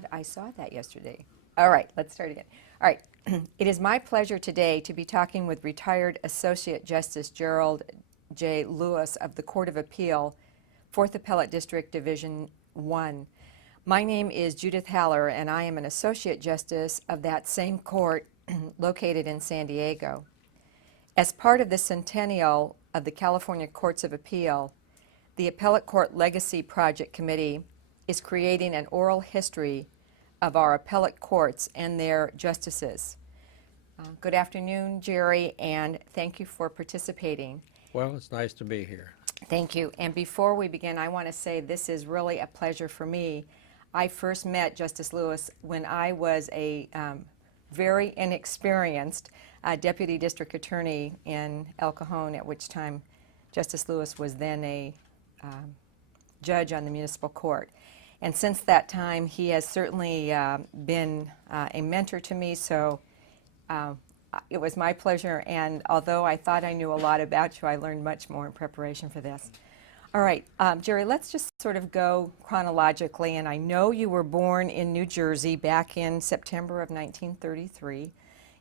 glad I saw that yesterday. All right, let's start again. All right, it is my pleasure today to be talking with retired Associate Justice Gerald J. Lewis of the Court of Appeal, 4th Appellate District, Division 1. My name is Judith Haller, and I am an Associate Justice of that same court located in San Diego. As part of the centennial of the California Courts of Appeal, the Appellate Court Legacy Project Committee is creating an oral history of our appellate courts and their justices. Good afternoon, Jerry, and thank you for participating. Well, it's nice to be here. Thank you. And before we begin, I want to say this is really a pleasure for me. I first met Justice Lewis when I was a very inexperienced Deputy District Attorney in El Cajon, at which time Justice Lewis was then a judge on the municipal court. And since that time, he has certainly been a mentor to me, so it was my pleasure, and although I thought I knew a lot about you, I learned much more in preparation for this. All right, Jerry, let's just sort of go chronologically, and I know you were born in New Jersey back in September of 1933,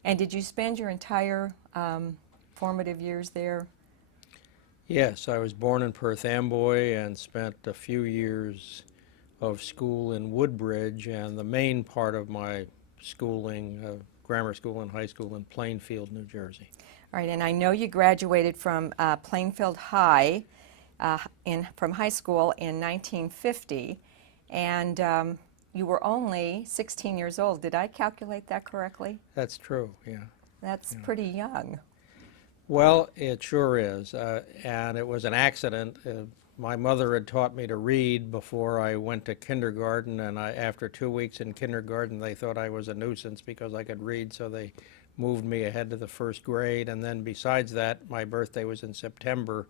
and did you spend your entire formative years there? Yes, I was born in Perth Amboy and spent a few years of school in Woodbridge, and the main part of my schooling, grammar school and high school, in Plainfield, New Jersey. All right, and I know you graduated from Plainfield High, from high school in 1950, and you were only 16 years old. Did I calculate that correctly? That's true, yeah. That's pretty young. Well, it sure is, and it was an accident. My mother had taught me to read before I went to kindergarten, and after 2 weeks in kindergarten, they thought I was a nuisance because I could read, so they moved me ahead to the first grade. And then besides that, my birthday was in September,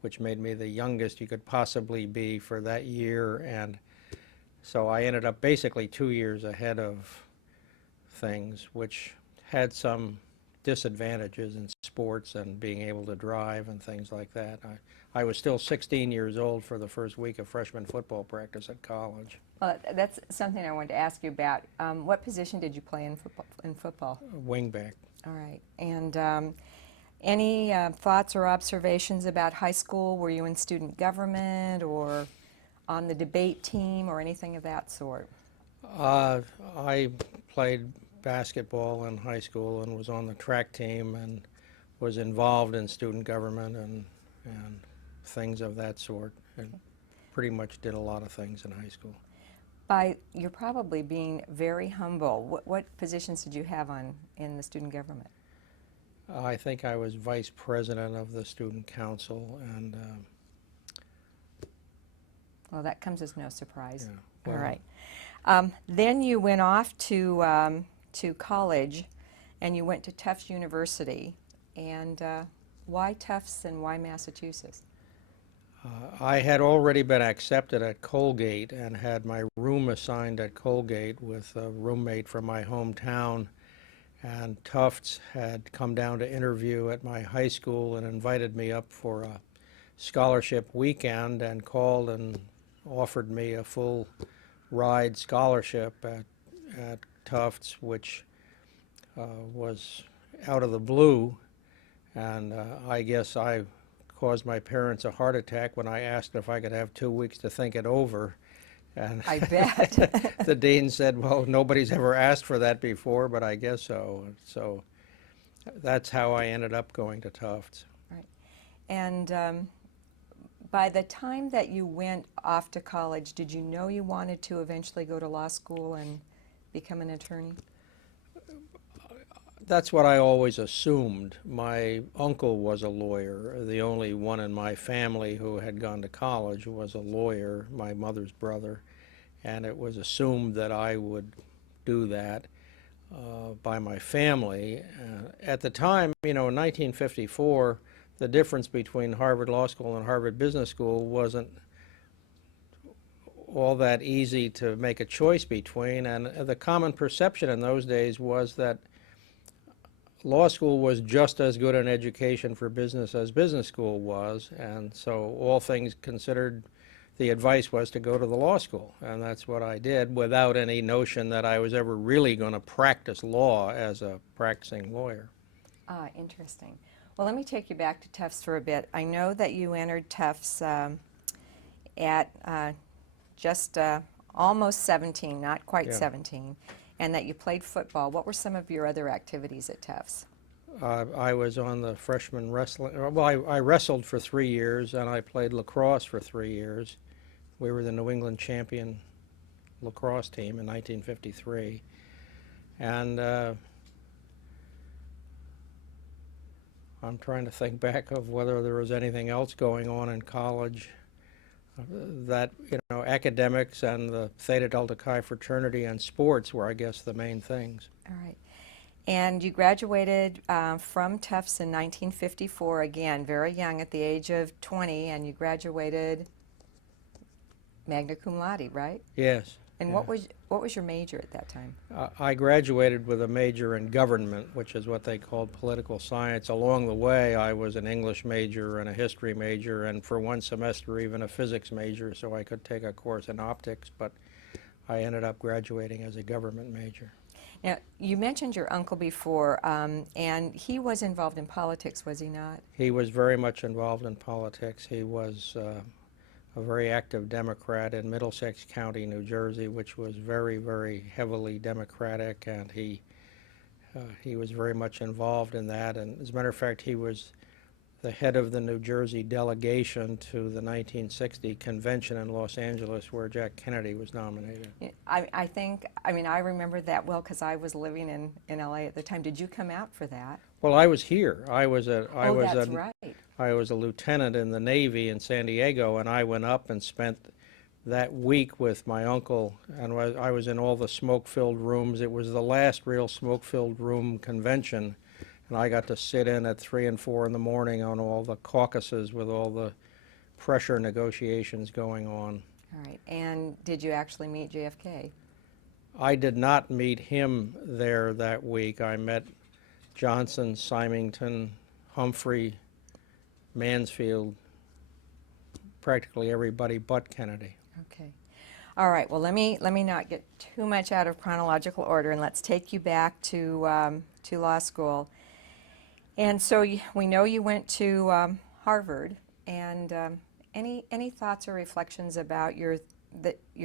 which made me the youngest you could possibly be for that year. And so I ended up basically 2 years ahead of things, which had some disadvantages in sports and being able to drive and things like that. I was still 16 years old for the first week of freshman football practice at college. Well, that's something I wanted to ask you about. What position did you play in football? Wingback. All right. And any thoughts or observations about high school? Were you in student government or on the debate team or anything of that sort? I played basketball in high school and was on the track team and was involved in student government and things of that sort, and pretty much did a lot of things in high school. You're probably being very humble. What positions did you have in the student government? I think I was vice president of the student council, and well, that comes as no surprise. yeah, well, all right. Then you went off to college, and you went to Tufts University. And why Tufts and why Massachusetts? I had already been accepted at Colgate and had my room assigned at Colgate with a roommate from my hometown. And Tufts had come down to interview at my high school and invited me up for a scholarship weekend and called and offered me a full ride scholarship at Tufts, which was out of the blue. And I guess I caused my parents a heart attack when I asked if I could have 2 weeks to think it over. And I bet. the dean said, well, nobody's ever asked for that before, but I guess so. So that's how I ended up going to Tufts. Right. And by the time that you went off to college, did you know you wanted to eventually go to law school and become an attorney? That's what I always assumed. My uncle was a lawyer. The only one in my family who had gone to college was a lawyer, my mother's brother, and it was assumed that I would do that by my family. At the time, in 1954, the difference between Harvard Law School and Harvard Business School wasn't all that easy to make a choice between, and the common perception in those days was that law school was just as good an education for business as business school was, and so all things considered, the advice was to go to the law school, and that's what I did without any notion that I was ever really going to practice law as a practicing lawyer. Ah, interesting. Well, let me take you back to Tufts for a bit. I know that you entered Tufts at just almost 17, not quite Yeah. 17, and that you played football. What were some of your other activities at Tufts? I was on the freshman wrestling, well, I wrestled for 3 years, and I played lacrosse for 3 years. We were the New England champion lacrosse team in 1953. And I'm trying to think back of whether there was anything else going on in college. That, academics and the Theta Delta Chi fraternity and sports were, I guess, the main things. All right. And you graduated from Tufts in 1954, again, very young at the age of 20, and you graduated magna cum laude, right? Yes. And yeah. what was your major at that time? I graduated with a major in government, which is what they called political science. Along the way, I was an English major and a history major, and for one semester, even a physics major, so I could take a course in optics, but I ended up graduating as a government major. Now, you mentioned your uncle before, and he was involved in politics, was he not? He was very much involved in politics. He was a very active Democrat in Middlesex County, New Jersey, which was very, very heavily Democratic, and he was very much involved in that. And as a matter of fact, he was the head of the New Jersey delegation to the 1960 convention in Los Angeles, where Jack Kennedy was nominated. Yeah, I remember that well because I was living in LA at the time. Did you come out for that? Well, I was here. I was That's right. I was a lieutenant in the Navy in San Diego, and I went up and spent that week with my uncle, and I was in all the smoke-filled rooms. It was the last real smoke-filled room convention, and I got to sit in at 3 and 4 in the morning on all the caucuses with all the pressure negotiations going on. All right. And did you actually meet JFK? I did not meet him there that week. I met Johnson, Symington, Humphrey, Mansfield, practically everybody but Kennedy. Okay. All right. Well, let me not get too much out of chronological order, and let's take you back to law school. And so we know you went to Harvard. And any thoughts or reflections about your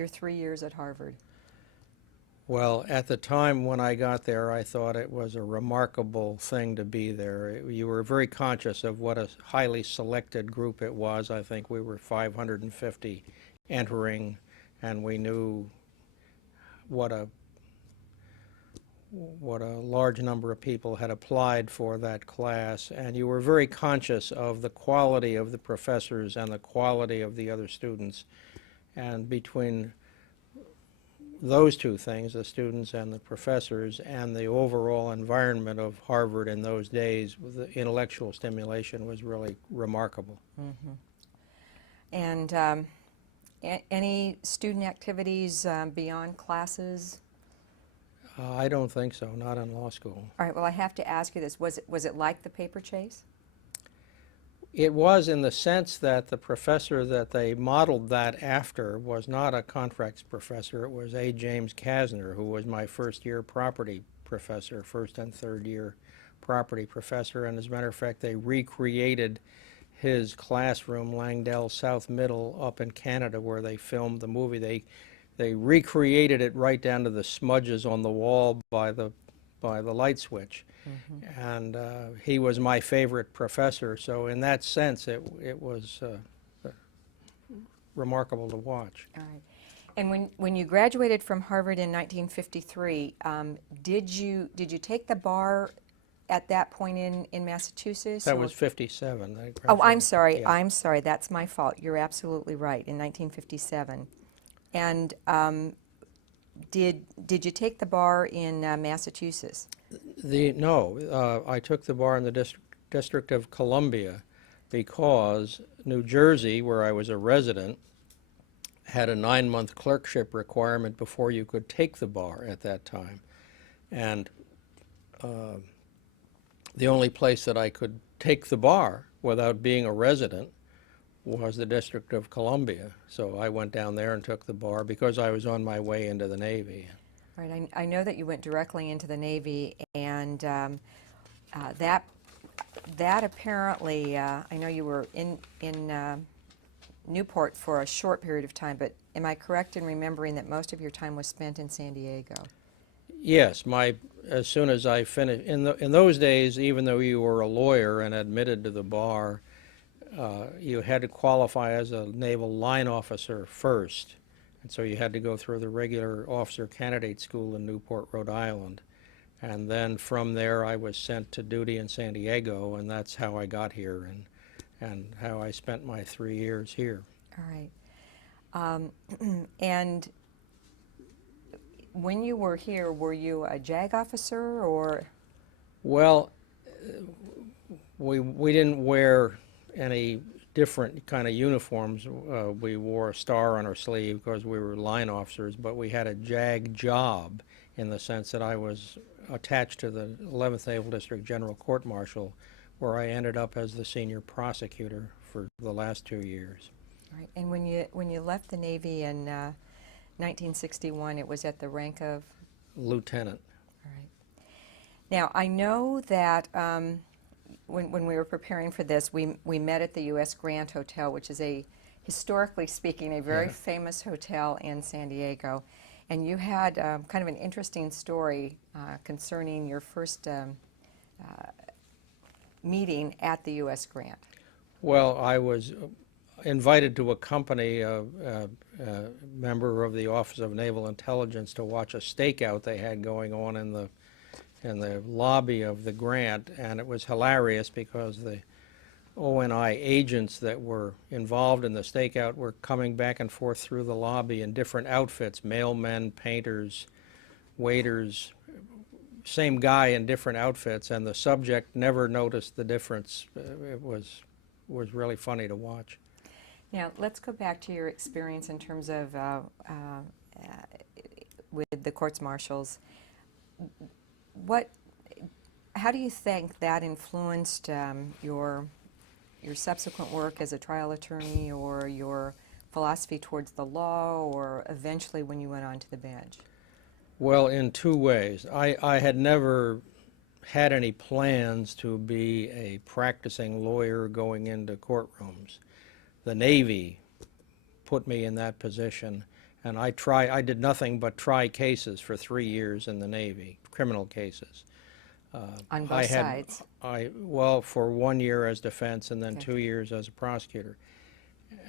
3 years at Harvard? Well, at the time when I got there, I thought it was a remarkable thing to be there. You were very conscious of what a highly selected group it was. I think we were 550 entering, and we knew what a large number of people had applied for that class, and you were very conscious of the quality of the professors and the quality of the other students. And between those two things, the students and the professors, and the overall environment of Harvard in those days, the intellectual stimulation was really remarkable. Mm-hmm. And any student activities beyond classes? I don't think so, not in law school. All right, well, I have to ask you this. Was it like the paper chase? It was, in the sense that the professor that they modeled that after was not a contracts professor. It was A. James Kasner, who was my first-year property professor, first and third-year property professor. And as a matter of fact, they recreated his classroom, Langdale South Middle, up in Canada, where they filmed the movie. They recreated it right down to the smudges on the wall by the light switch. Mm-hmm. And he was my favorite professor, so in that sense it was remarkable to watch. All right. And when you graduated from Harvard in 1953, did you take the bar at that point in Massachusetts? That was 57. Oh, I'm sorry. Yeah. I'm sorry. That's my fault. You're absolutely right. In 1957. And did you take the bar in Massachusetts? No, I took the bar in the District of Columbia because New Jersey, where I was a resident, had a 9-month clerkship requirement before you could take the bar at that time. And the only place that I could take the bar without being a resident was the District of Columbia. So I went down there and took the bar because I was on my way into the Navy. Right. I know that you went directly into the Navy, and that apparently, I know you were in Newport for a short period of time, but am I correct in remembering that most of your time was spent in San Diego? Yes, as soon as I finished, in those days, even though you were a lawyer and admitted to the bar, you had to qualify as a naval line officer first. And so you had to go through the regular officer candidate school in Newport, Rhode Island. And then from there I was sent to duty in San Diego, and that's how I got here and how I spent my 3 years here. All right. And when you were here, were you a JAG officer or? Well, we didn't wear any different kind of uniforms. We wore a star on our sleeve because we were line officers, but we had a JAG job in the sense that I was attached to the 11th Naval District General Court Martial, where I ended up as the senior prosecutor for the last 2 years. Right. And when you left the Navy in 1961, it was at the rank of? Lieutenant. All right. Now, I know that when we were preparing for this, we met at the U.S. Grant Hotel, which is historically speaking, a very famous hotel in San Diego. And you had kind of an interesting story concerning your first meeting at the U.S. Grant. Well, I was invited to accompany a member of the Office of Naval Intelligence to watch a stakeout they had going on in the lobby of the Grant, and it was hilarious because the ONI agents that were involved in the stakeout were coming back and forth through the lobby in different outfits, mailmen, painters, waiters, same guy in different outfits, and the subject never noticed the difference. It was really funny to watch. Now, let's go back to your experience in terms of with the courts martials. How do you think that influenced your subsequent work as a trial attorney, or your philosophy towards the law, or eventually when you went on to the bench? Well, in two ways. I had never had any plans to be a practicing lawyer going into courtrooms. The Navy put me in that position, and I did nothing but try cases for 3 years in the Navy, criminal cases. On both sides? Well, for 1 year as defense and then Okay. 2 years as a prosecutor.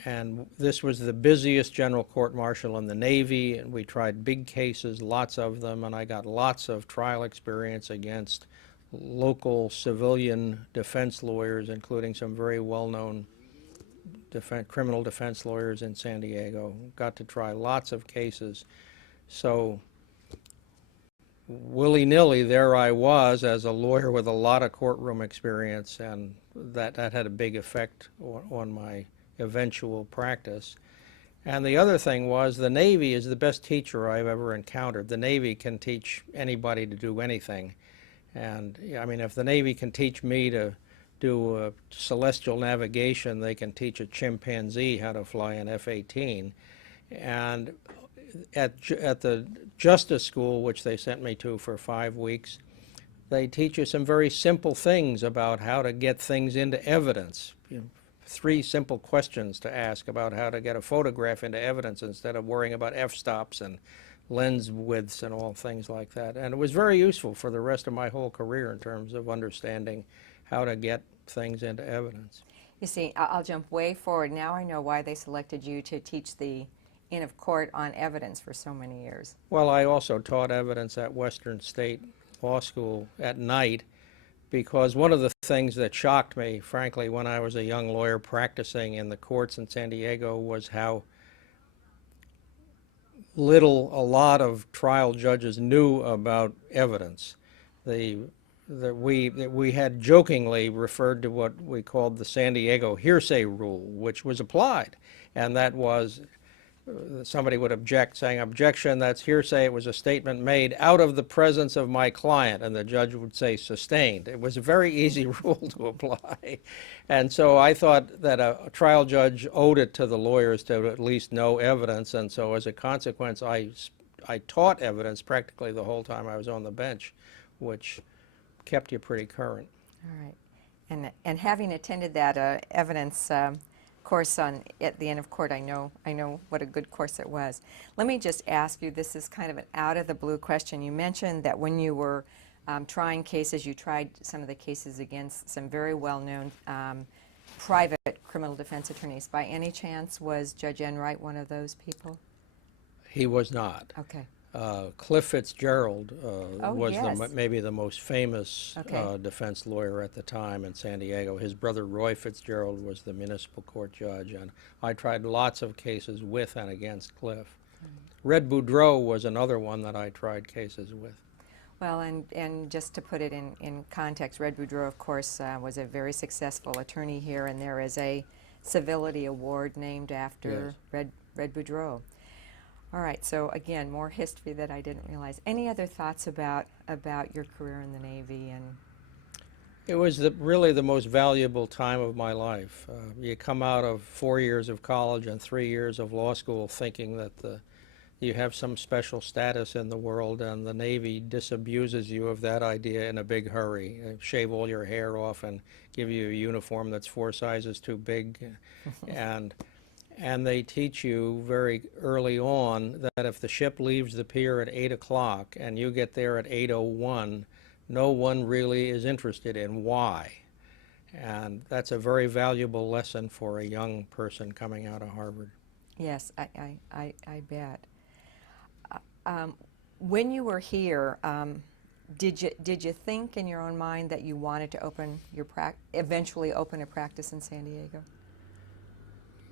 And this was the busiest general court-martial in the Navy, and we tried big cases, lots of them, and I got lots of trial experience against local civilian defense lawyers, including some very well-known criminal defense lawyers in San Diego. Got to try lots of cases. So willy-nilly, there I was as a lawyer with a lot of courtroom experience, and that had a big effect on my eventual practice. And the other thing was, the Navy is the best teacher I've ever encountered. The Navy can teach anybody to do anything. And I mean, if the Navy can teach me to do celestial navigation, they can teach a chimpanzee how to fly an F-18. And at the Justice School, which they sent me to for 5 weeks, they teach you some very simple things about how to get things into evidence. 3 simple questions to ask about how to get a photograph into evidence instead of worrying about f-stops and lens widths and all things like that. And it was very useful for the rest of my whole career in terms of understanding how to get things into evidence. You see, I'll jump way forward. Now I know why they selected you to teach the Inn of Court on evidence for so many years. Well, I also taught evidence at Western State Law School at night, because one of the things that shocked me, frankly, when I was a young lawyer practicing in the courts in San Diego was how little a lot of trial judges knew about evidence. We had jokingly referred to what we called the San Diego Hearsay rule, which was applied, and that was, somebody would object, saying, "Objection, that's hearsay. It was a statement made out of the presence of my client," and the judge would say, "Sustained." It was a very easy rule to apply. And so I thought that a trial judge owed it to the lawyers to at least know evidence, and so as a consequence, I taught evidence practically the whole time I was on the bench, which kept you pretty current. All right. And having attended that evidence course at the end of court, I know what a good course it was. Let me just ask you, this is kind of an out of the blue question. You mentioned that when you were trying cases, you tried some of the cases against some very well-known private criminal defense attorneys. By any chance, was Judge Enright one of those people? He was not. Okay. Cliff Fitzgerald was yes. maybe the most famous Okay. defense lawyer at the time in San Diego. His brother Roy Fitzgerald was the municipal court judge, and I tried lots of cases with and against Cliff. Red Boudreau was another one that I tried cases with. Well, and just to put it in context, Red Boudreau, of course, was a very successful attorney here, and there is a civility award named after Red Boudreau. All right, so again, more history that I didn't realize. Any other thoughts about your career in the Navy? And It was really the most valuable time of my life. You come out of 4 years of college and 3 years of law school thinking that you have some special status in the world, and the Navy disabuses you of that idea in a big hurry. Shave all your hair off and give you a uniform that's 4 sizes too big. And they teach you very early on that if the ship leaves the pier at 8 o'clock and you get there at 8:01, no one really is interested in why. And that's a very valuable lesson for a young person coming out of Harvard. yes, I bet. When you were here, did you think in your own mind that you wanted to eventually open a practice in San Diego?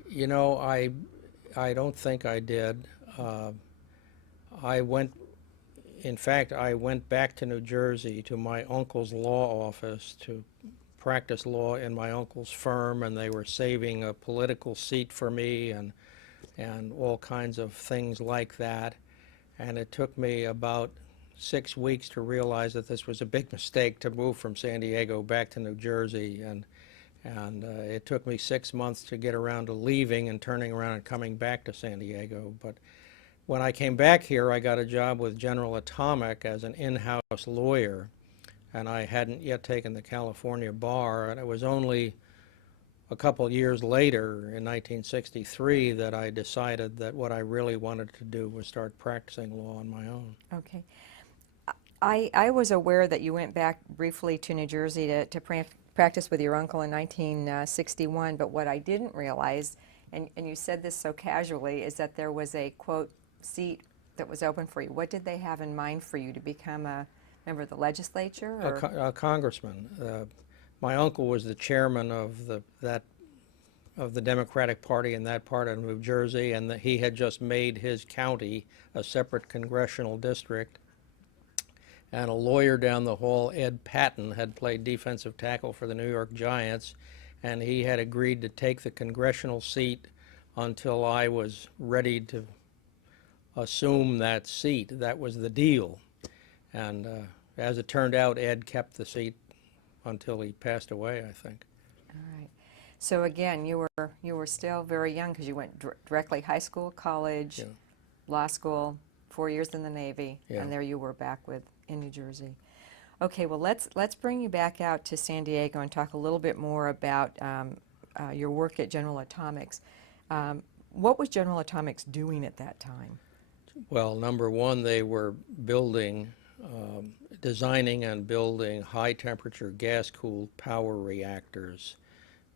You know, I don't think I did. In fact, I went back to New Jersey to my uncle's law office to practice law in my uncle's firm, and they were saving a political seat for me and all kinds of things like that. And it took me about 6 weeks to realize that this was a big mistake to move from San Diego back to New Jersey, and it took me 6 months to get around to leaving and turning around and coming back to San Diego. But when I came back here, I got a job with General Atomic as an in-house lawyer, and I hadn't yet taken the California bar, and it was only a couple years later, in 1963, that I decided that what I really wanted to do was start practicing law on my own. Okay. I was aware that you went back briefly to New Jersey to practice with your uncle in 1961, but what I didn't realize, and you said this so casually, is that there was a, quote, seat that was open for you. What did they have in mind for you, to become a member of the legislature? Or? A congressman. My uncle was the chairman of the Democratic Party in that part of New Jersey, and he had just made his county a separate congressional district. And a lawyer down the hall, Ed Patton, had played defensive tackle for the New York Giants, and he had agreed to take the congressional seat until I was ready to assume that seat. That was the deal. And as it turned out, Ed kept the seat until he passed away, I think. All right. So again, you were still very young, because you went directly high school, college, law school, 4 years in the Navy, and there you were back in New Jersey. Okay, well, let's bring you back out to San Diego and talk a little bit more about your work at General Atomics. What was General Atomics doing at that time? Well, number one, they were designing and building high-temperature gas-cooled power reactors,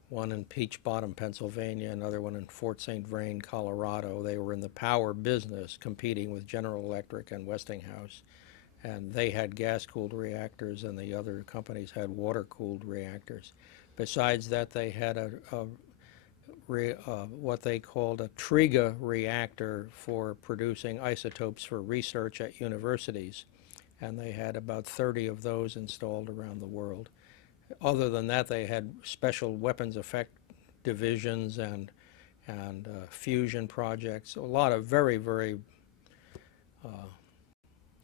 one in Peach Bottom, Pennsylvania, another one in Fort St. Vrain, Colorado. They were in the power business, competing with General Electric and Westinghouse, and they had gas-cooled reactors, and the other companies had water-cooled reactors. Besides that, they had what they called a TRIGA reactor for producing isotopes for research at universities, and they had about 30 of those installed around the world. Other than that, they had special weapons effect divisions and and fusion projects. A lot of very, very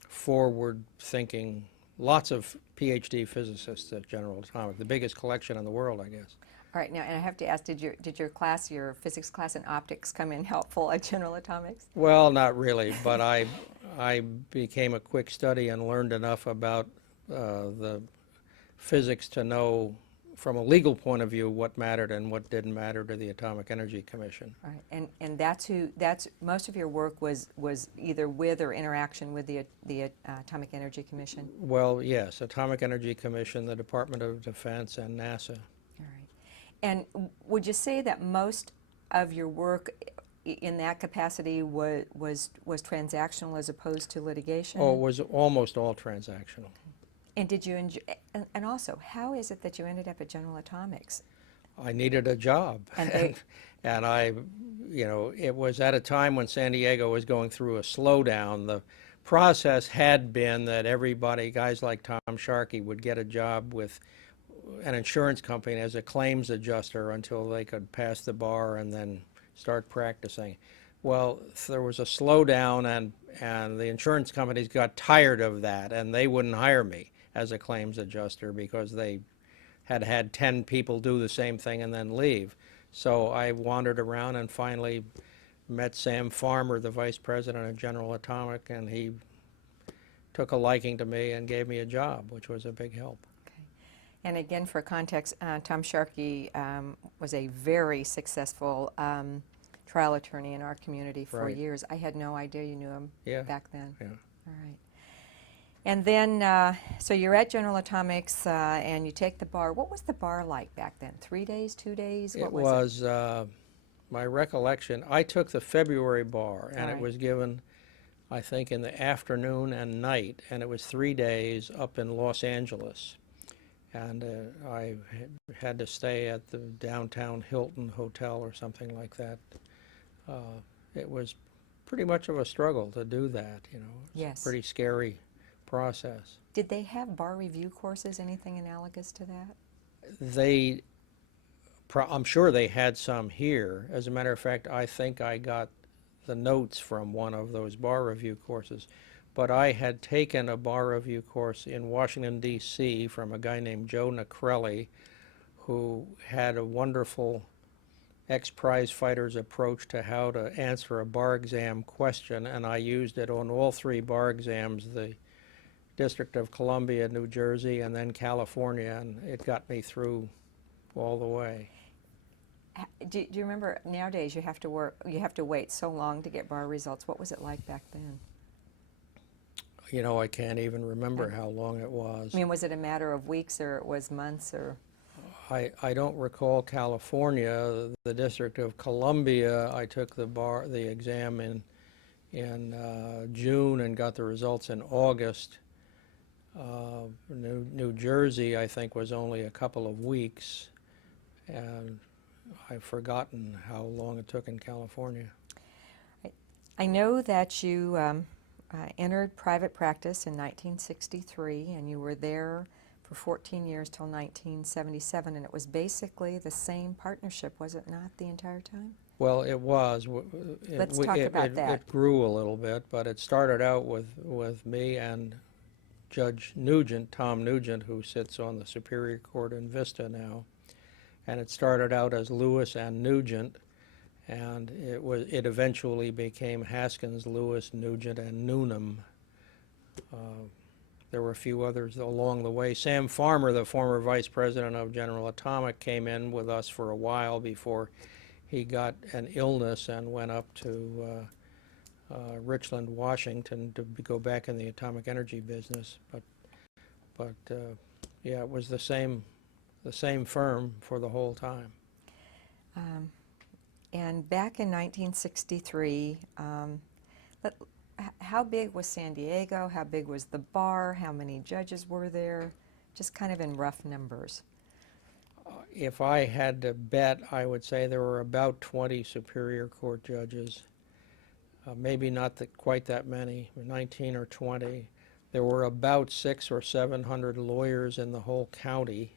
forward-thinking, lots of PhD physicists at General Atomic, the biggest collection in the world, I guess. All right, now, and I have to ask, did your class, your physics class in optics, come in helpful at General Atomics? Well, not really, but I became a quick study and learned enough about the physics to know, from a legal point of view, what mattered and what didn't matter to the Atomic Energy Commission. All right, and that's most of your work was either with or interaction with the Atomic Energy Commission. Well, yes, Atomic Energy Commission, the Department of Defense, and NASA. All right, and would you say that most of your work in that capacity was transactional as opposed to litigation? Oh, it was almost all transactional. And did you enjoy, and also, how is it that you ended up at General Atomics? I needed a job. And and I, it was at a time when San Diego was going through a slowdown. The process had been that everybody, guys like Tom Sharkey, would get a job with an insurance company as a claims adjuster until they could pass the bar and then start practicing. Well, there was a slowdown, and the insurance companies got tired of that, and they wouldn't hire me as a claims adjuster because they had 10 people do the same thing and then leave. So I wandered around and finally met Sam Farmer, the vice president of General Atomic, and he took a liking to me and gave me a job, which was a big help. Okay. And again, for context, Tom Sharkey was a very successful trial attorney in our community for Right. years. I had no idea you knew him Yeah. back then. Yeah. All right. And then, so you're at General Atomics and you take the bar. What was the bar like back then? 3 days, 2 days? What It was was, my recollection, I took the February bar, and All it right. was given, I think, in the afternoon and night, and it was 3 days up in Los Angeles. And I had to stay at the downtown Hilton Hotel or something like that. It was pretty much of a struggle to do that, It's Yes. a pretty scary process. Did they have bar review courses, anything analogous to that? I'm sure they had some here. As a matter of fact, I think I got the notes from one of those bar review courses. But I had taken a bar review course in Washington, D.C. from a guy named Joe Necrelli, who had a wonderful ex-prize fighter's approach to how to answer a bar exam question, and I used it on all 3 bar exams, the District of Columbia, New Jersey, and then California, and it got me through all the way. Do you remember, nowadays you have to wait so long to get bar results. What was it like back then? I can't even remember how long it was. I mean, was it a matter of weeks or it was months or? I don't recall California. The District of Columbia, I took the exam in June and got the results in August. New Jersey, I think, was only a couple of weeks, and I've forgotten how long it took in California. I know that you entered private practice in 1963, and you were there for 14 years till 1977, and it was basically the same partnership, was it not, the entire time? Well, it was. Let's talk about that. It grew a little bit, but it started out with me and Judge Nugent, Tom Nugent, who sits on the Superior Court in Vista now. And it started out as Lewis and Nugent, and it eventually became Haskins, Lewis, Nugent, and Newnham. There were a few others along the way. Sam Farmer, the former vice president of General Atomic, came in with us for a while before he got an illness and went up to Richland, Washington, to go back in the atomic energy business. But yeah, it was the same firm for the whole time. And back in 1963, how big was San Diego? How big was the bar? How many judges were there? Just kind of in rough numbers. If I had to bet, I would say there were about 20 Superior Court judges. Maybe not quite that many, 19 or 20. There were about 600 or 700 lawyers in the whole county.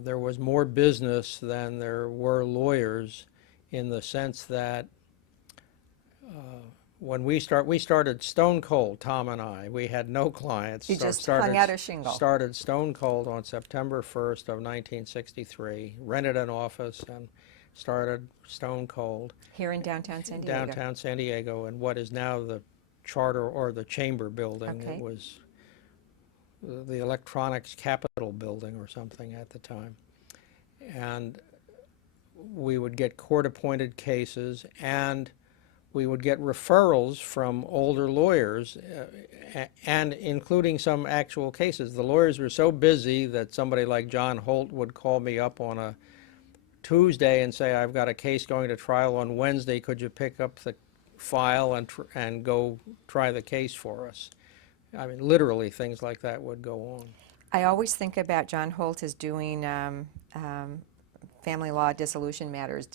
There was more business than there were lawyers in the sense that when we started stone cold, Tom and I. We had no clients. You just hung out a shingle. Started stone cold on September 1st of 1963, rented an office and started stone cold. Here in downtown San Diego. Downtown San Diego, in what is now the Charter or the Chamber building. Okay. It was the Electronics Capitol building or something at the time. And we would get court-appointed cases, and we would get referrals from older lawyers, and including some actual cases. The lawyers were so busy that somebody like John Holt would call me up on a Tuesday and say, I've got a case going to trial on Wednesday, could you pick up the file and go try the case for us? I mean, literally things like that would go on. I always think about John Holt as doing family law dissolution matters.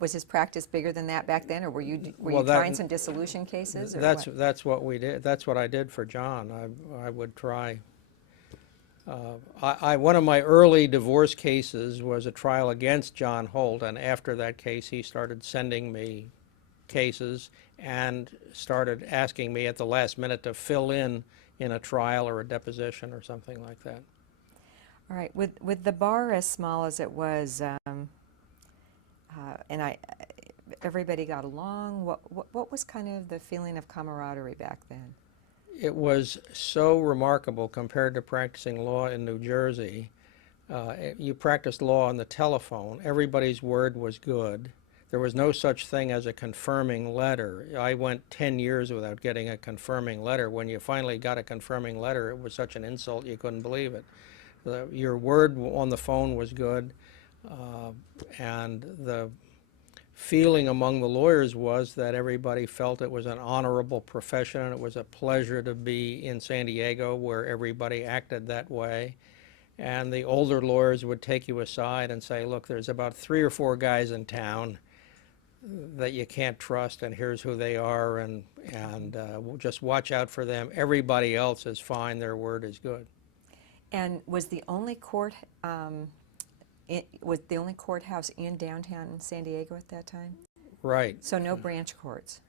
Was his practice bigger than that back then, or were you trying some dissolution cases? Or that's what we did. That's what I did for John. I would try. One of my early divorce cases was a trial against John Holt, and after that case, he started sending me cases and started asking me at the last minute to fill in a trial or a deposition or something like that. All right. With the bar as small as it was, and everybody got along. What was kind of the feeling of camaraderie back then? It was so remarkable compared to practicing law in New Jersey. You practiced law on the telephone. Everybody's word was good. There was no such thing as a confirming letter. I went 10 years without getting a confirming letter. When you finally got a confirming letter, it was such an insult you couldn't believe it. Your word on the phone was good, and the feeling among the lawyers was that everybody felt it was an honorable profession, and it was a pleasure to be in San Diego where everybody acted that way. And the older lawyers would take you aside and say, look, there's about 3 or 4 guys in town that you can't trust, and here's who they are, and just watch out for them. Everybody else is fine, their word is good. And was the only courthouse in downtown San Diego at that time? Right. So no branch courts.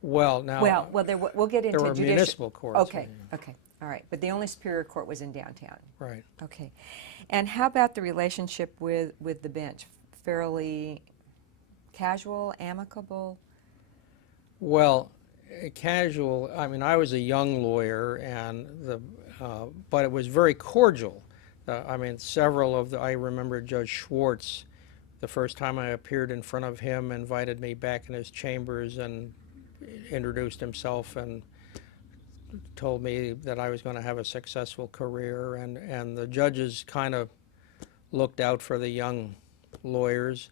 Well, now we'll get into there were municipal courts. Okay, okay, all right. But the only superior court was in downtown. Right. Okay. And how about the relationship with the bench? Fairly casual, amicable? Well, casual. I mean, I was a young lawyer, and but it was very cordial. I mean, I remember Judge Schwartz, the first time I appeared in front of him, invited me back in his chambers and introduced himself and told me that I was going to have a successful career, and the judges kind of looked out for the young lawyers,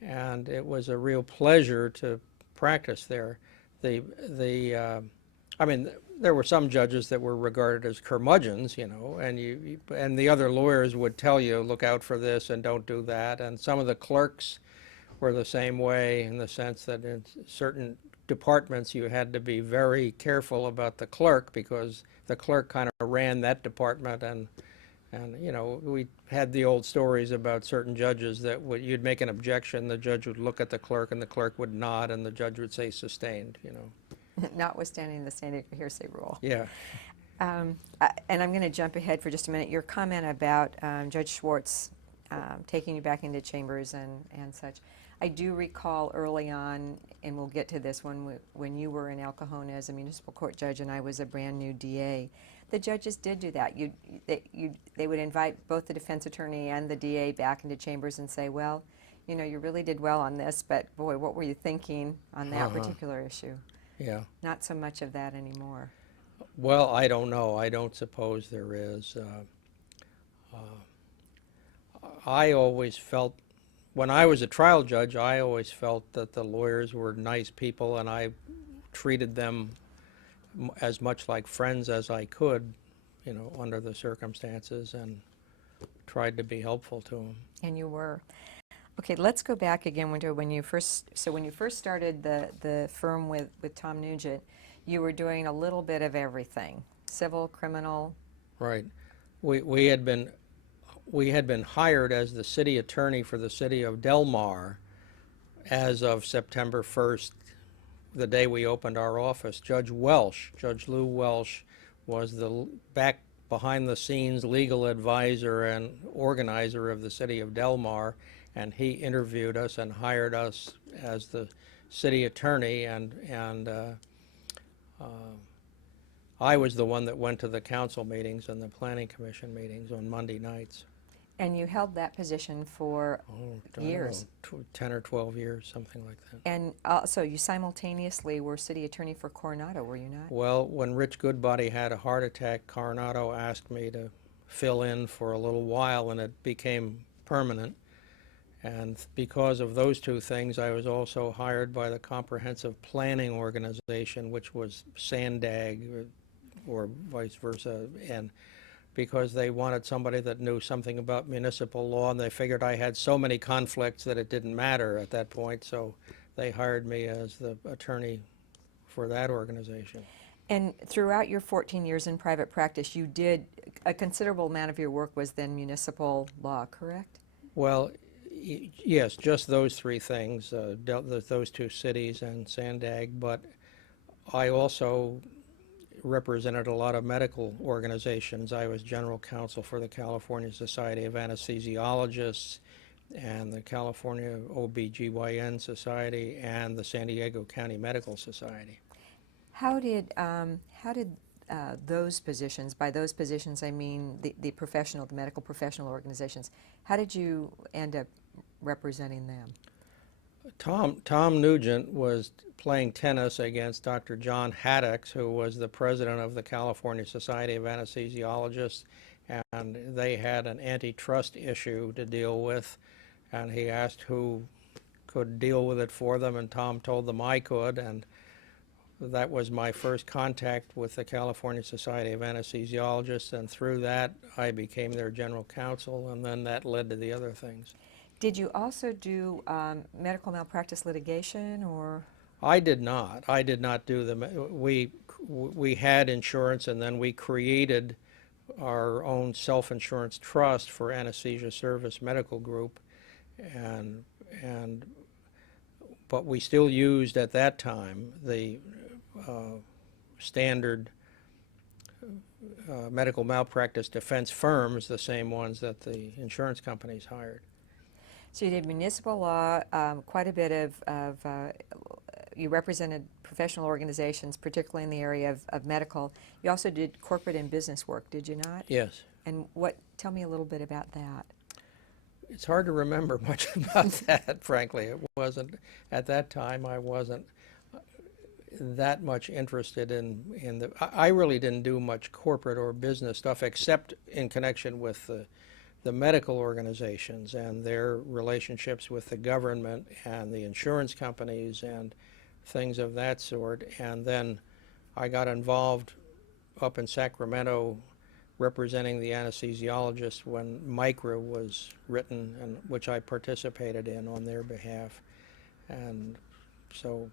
and it was a real pleasure to practice there. I mean, there were some judges that were regarded as curmudgeons, you know, and the other lawyers would tell you, look out for this and don't do that. And some of the clerks were the same way, in the sense that in certain departments you had to be very careful about the clerk, because the clerk kind of ran that department. And you know, we had the old stories about certain judges that you'd make an objection, the judge would look at the clerk, and the clerk would nod, and the judge would say sustained, you know. Notwithstanding the San Diego hearsay rule. Yeah. And I'm going to jump ahead for just a minute. Your comment about Judge Schwartz taking you back into chambers and such. I do recall early on, and we'll get to this one, when you were in El Cajon as a municipal court judge and I was a brand new DA, the judges did do that. They would invite both the defense attorney and the DA back into chambers and say, well, you know, you really did well on this, but boy, what were you thinking on that particular issue? Yeah. Not so much of that anymore. Well, I don't know. I don't suppose there is. I always felt, when I was a trial judge, I always felt that the lawyers were nice people, and I treated them as much like friends as I could, you know, under the circumstances, and tried to be helpful to them. And you were. Okay, let's go back again when you first started the firm with Tom Nugent, you were doing a little bit of everything, civil, criminal. Right. We had been hired as the city attorney for the city of Del Mar as of September 1st, the day we opened our office, Judge Lou Welsh, was the back behind the scenes legal advisor and organizer of the city of Del Mar, and he interviewed us and hired us as the city attorney, and I was the one that went to the council meetings and the planning commission meetings on Monday nights. And you held that position for years. 10 or 12 years, something like that. And so you simultaneously were city attorney for Coronado, were you not? Well, when Rich Goodbody had a heart attack, Coronado asked me to fill in for a little while, and it became permanent. And because of those two things, I was also hired by the Comprehensive Planning Organization, which was SANDAG, or vice versa, and because they wanted somebody that knew something about municipal law, and they figured I had so many conflicts that it didn't matter at that point, so they hired me as the attorney for that organization. And throughout your 14 years in private practice, you did, a considerable amount of your work was then municipal law, correct? Well, yes, just those three things, dealt with those two cities and Sandag, but I also represented a lot of medical organizations. I was general counsel for the California Society of Anesthesiologists and the California OB/GYN Society and the San Diego County Medical Society. How did those positions, by those positions I mean the medical professional organizations, how did you end up representing them? Tom Nugent was playing tennis against Dr. John Haddix, who was the president of the California Society of Anesthesiologists, and they had an antitrust issue to deal with, and he asked who could deal with it for them, and Tom told them I could, and that was my first contact with the California Society of Anesthesiologists, and through that I became their general counsel, and then that led to the other things. Did you also do medical malpractice litigation, or? I did not. I did not do them. We had insurance, and then we created our own self-insurance trust for Anesthesia Service Medical Group, but we still used at that time the standard medical malpractice defense firms, the same ones that the insurance companies hired. So you did municipal law, quite a bit of you represented professional organizations, particularly in the area of medical. You also did corporate and business work, did you not? Yes. And tell me a little bit about that. It's hard to remember much about that, frankly. It wasn't, at that time, I wasn't that much interested in I really didn't do much corporate or business stuff except in connection with the medical organizations and their relationships with the government and the insurance companies and things of that sort. And then I got involved up in Sacramento representing the anesthesiologists when MICRA was written, and which I participated in on their behalf. And so,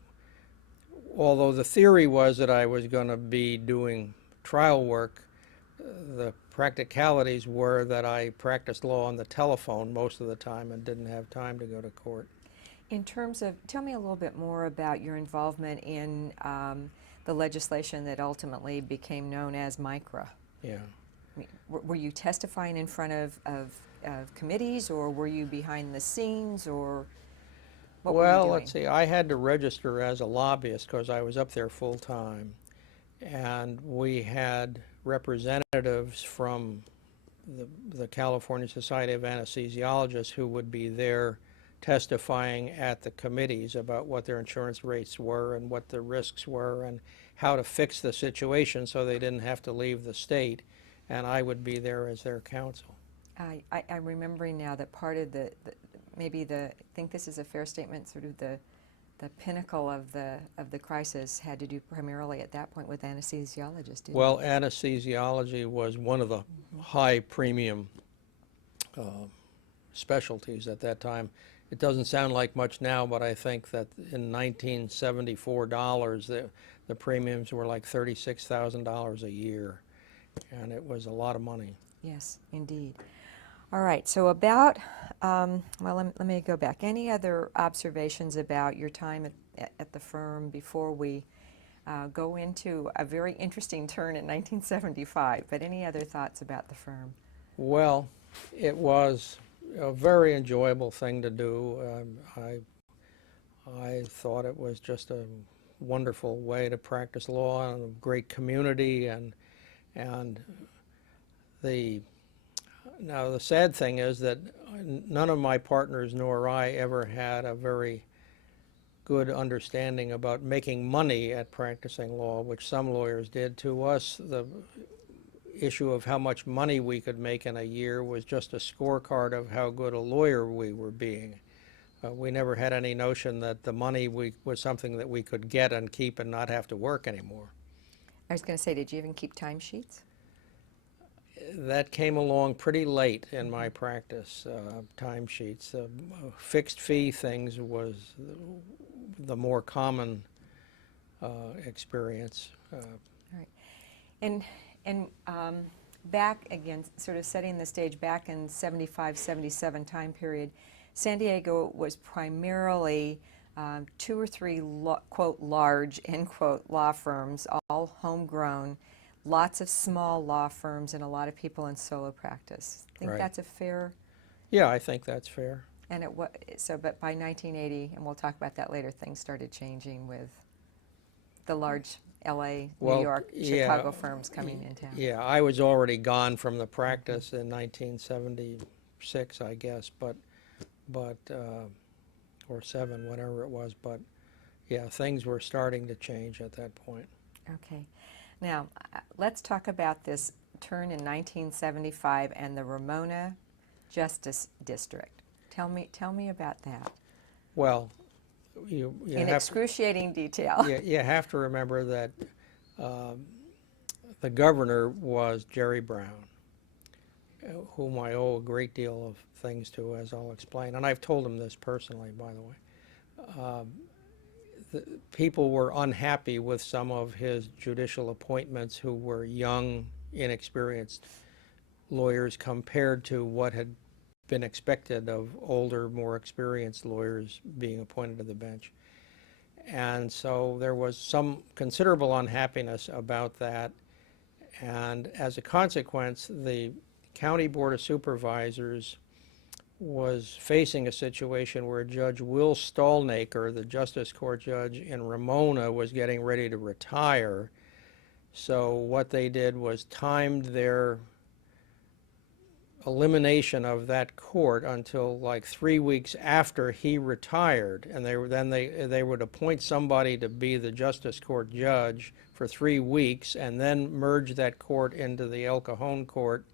although the theory was that I was going to be doing trial work, the practicalities were that I practiced law on the telephone most of the time and didn't have time to go to court. In terms of, tell me a little bit more about your involvement in the legislation that ultimately became known as MICRA. Yeah. I mean, were you testifying in front of committees, or were you behind the scenes, or what were you doing? Well, let's see, I had to register as a lobbyist because I was up there full time, and we had representatives from the California Society of Anesthesiologists who would be there testifying at the committees about what their insurance rates were and what the risks were and how to fix the situation so they didn't have to leave the state, and I would be there as their counsel. I'm remembering now that part of I think this is a fair statement, sort of the pinnacle of the crisis had to do primarily at that point with anesthesiologists, didn't Well, anesthesiology was one of the high premium specialties at that time. It doesn't sound like much now, but I think that in 1974 dollars, the premiums were like $36,000 a year, and it was a lot of money. Yes, indeed. All right, so about, well, let me go back. Any other observations about your time at the firm before we go into a very interesting turn in 1975? But any other thoughts about the firm? Well, it was a very enjoyable thing to do. I thought it was just a wonderful way to practice law and a great community, and the now the sad thing is that none of my partners nor I ever had a very good understanding about making money at practicing law, which some lawyers did. To us, the issue of how much money we could make in a year was just a scorecard of how good a lawyer we were being. We never had any notion that the money was something that we could get and keep and not have to work anymore. I was going to say, did you even keep timesheets? That came along pretty late in my practice, timesheets. Fixed fee things was the more common experience. All right. And back again, sort of setting the stage, back in 75, 77 time period, San Diego was primarily 2 or 3 quote large end quote law firms, all homegrown, lots of small law firms, and a lot of people in solo practice. Think Right. that's a fair? Yeah, I think that's fair. And it was so, but by 1980, and we'll talk about that later, things started changing with the large LA, Well, New York, yeah, Chicago firms coming in town. Yeah, I was already gone from the practice in 1976, I guess, but or 7, whatever it was. But yeah, things were starting to change at that point. Okay. Now, let's talk about this turn in 1975 and the Ramona Justice District. Tell me about that Well, you in have excruciating detail. you have to remember that the governor was Jerry Brown, whom I owe a great deal of things to, as I'll explain. And I've told him this personally, by the way. People were unhappy with some of his judicial appointments who were young, inexperienced lawyers compared to what had been expected of older, more experienced lawyers being appointed to the bench. And so there was some considerable unhappiness about that. And as a consequence, the County Board of Supervisors was facing a situation where Judge Will Stallnaker, the Justice Court judge in Ramona, was getting ready to retire. So what they did was timed their elimination of that court until like 3 weeks after he retired, and they would appoint somebody to be the Justice Court judge for 3 weeks and then merge that court into the El Cajon court,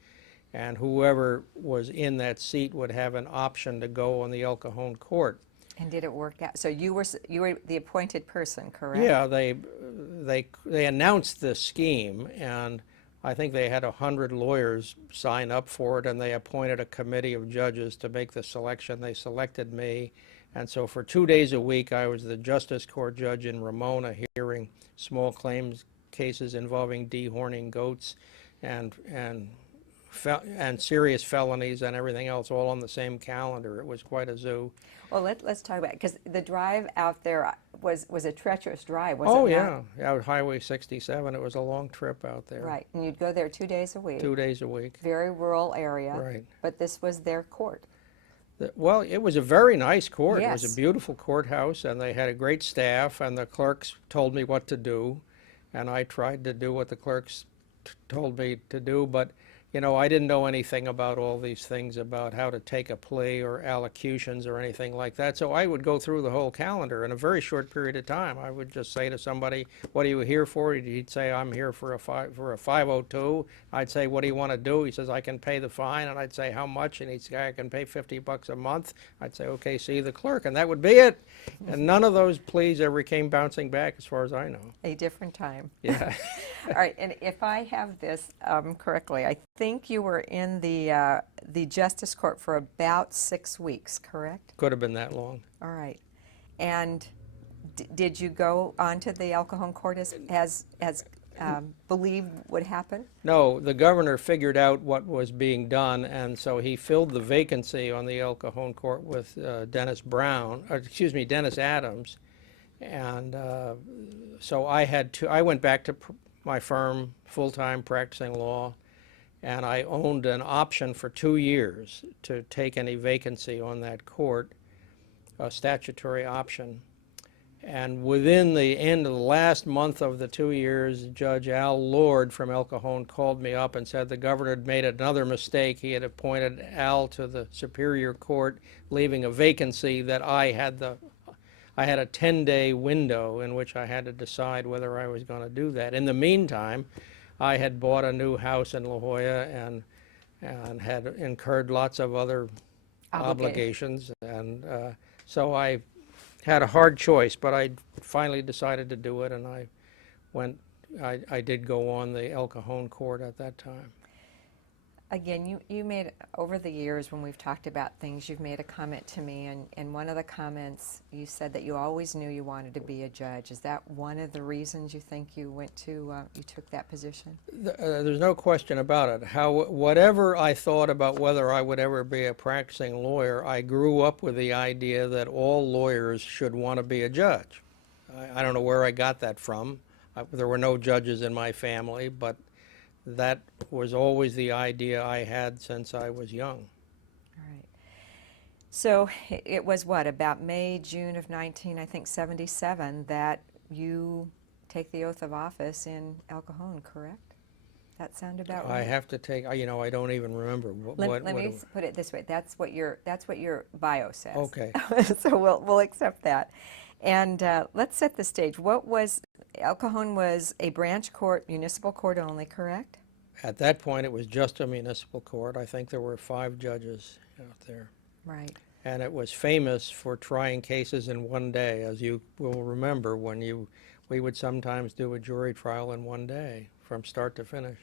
and whoever was in that seat would have an option to go on the El Cajon court. And did it work out? So you were the appointed person, correct? Yeah, they announced this scheme, and I think they had 100 lawyers sign up for it, and they appointed a committee of judges to make the selection. They selected me, and so for 2 days a week I was the Justice Court judge in Ramona, hearing small claims cases involving dehorning goats and serious felonies and everything else, all on the same calendar. It was quite a zoo. Well, let's talk about it, because the drive out there was a treacherous drive, was it not? Oh yeah, out Highway 67. It was a long trip out there. Right, and you'd go there 2 days a week. 2 days a week. Very rural area. Right. But this was their court. Well, it was a very nice court. It was Yes. a beautiful courthouse, and they had a great staff, and the clerks told me what to do, and I tried to do what the clerks told me to do, but you know, I didn't know anything about all these things about how to take a plea or allocutions or anything like that. So I would go through the whole calendar in a very short period of time. I would just say to somebody, "What are you here for?" He'd say, "I'm here for a 502." I'd say, "What do you want to do?" He says, "I can pay the fine." And I'd say, "How much?" And he'd say, "I can pay $50 a month." I'd say, "Okay, see the clerk," and that would be it. And none of those pleas ever came bouncing back, as far as I know. A different time. Yeah. All right, and if I have this correctly, I think you were in the Justice Court for about 6 weeks, correct? Could have been that long. All right, and did you go on to the El Cajon Court as believed would happen? No, the governor figured out what was being done, and so he filled the vacancy on the El Cajon court with Dennis Adams, and so I went back to my firm full-time practicing law, and I owned an option for 2 years to take any vacancy on that court, a statutory option. And within the end of the last month of the 2 years, Judge Al Lord from El Cajon called me up and said the governor had made another mistake. He had appointed Al to the Superior Court, leaving a vacancy that I had a 10-day window in which I had to decide whether I was going to do that. In the meantime, I had bought a new house in La Jolla and had incurred lots of other obligations, and so I had a hard choice, but I finally decided to do it, and I did go on the El Cajon court at that time. Again, you made, over the years when we've talked about things, you've made a comment to me, and one of the comments, you said that you always knew you wanted to be a judge. Is that one of the reasons you think you took that position? There's no question about it. Whatever I thought about whether I would ever be a practicing lawyer, I grew up with the idea that all lawyers should want to be a judge. I don't know where I got that from. There were no judges in my family, but that was always the idea I had since I was young. All right. So it was what, about May, June of 1977 that you take the oath of office in El Cajon, correct? That sound about right? I have to take, I don't even remember Let me put it this way. That's what your bio says. Okay. So we'll accept that. And let's set the stage. El Cajon was a branch court, municipal court only, correct? At that point, it was just a municipal court. I think there were 5 judges out there. Right. And it was famous for trying cases in one day, as you will remember when we would sometimes do a jury trial in one day from start to finish.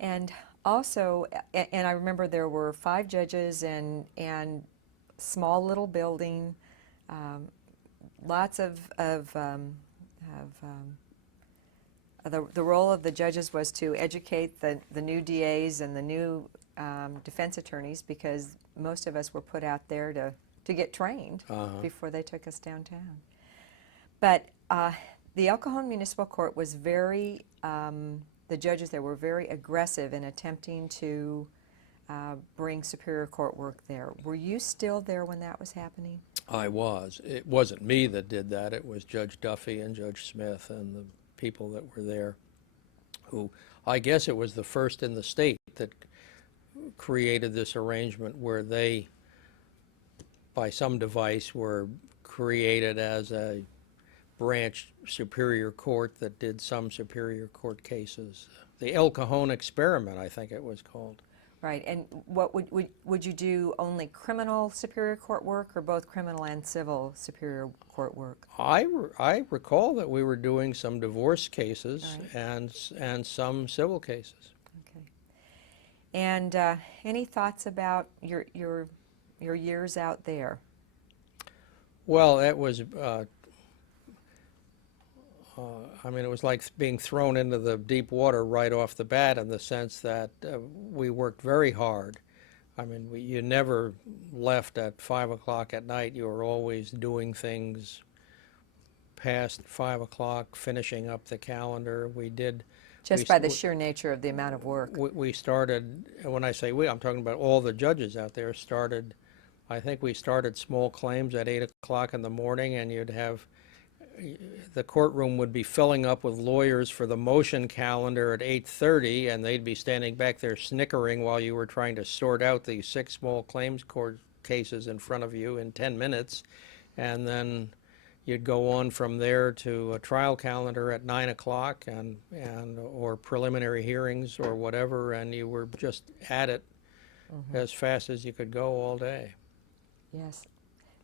And also, and I remember there were 5 judges and small little building, lots of the role of the judges was to educate the new DAs and the new defense attorneys, because most of us were put out there to get trained before they took us downtown. But the El Cajon Municipal Court was the judges there were very aggressive in attempting to bring Superior Court work there. Were you still there when that was happening? I was. It wasn't me that did that. It was Judge Duffy and Judge Smith and the people that were there, who, I guess it was the first in the state that created this arrangement where they, by some device, were created as a branch Superior Court that did some Superior Court cases. The El Cajon experiment, I think it was called. Right, and what would you do only criminal Superior Court work, or both criminal and civil Superior Court work? I recall that we were doing some divorce cases, right, and some civil cases. Okay. And any thoughts about your years out there? Well, it was I mean, it was like being thrown into the deep water right off the bat, in the sense that we worked very hard. I mean, you never left at 5 o'clock at night. You were always doing things past 5 o'clock, finishing up the calendar. Just by the sheer nature of the amount of work. We started, when I say we, I'm talking about all the judges out there started, I think we started small claims at 8 o'clock in the morning, and you'd have, the courtroom would be filling up with lawyers for the motion calendar at 8:30, and they'd be standing back there snickering while you were trying to sort out the 6 small claims court cases in front of you in 10 minutes. And then you'd go on from there to a trial calendar at 9 o'clock or preliminary hearings or whatever, and you were just at it as fast as you could go all day. Yes.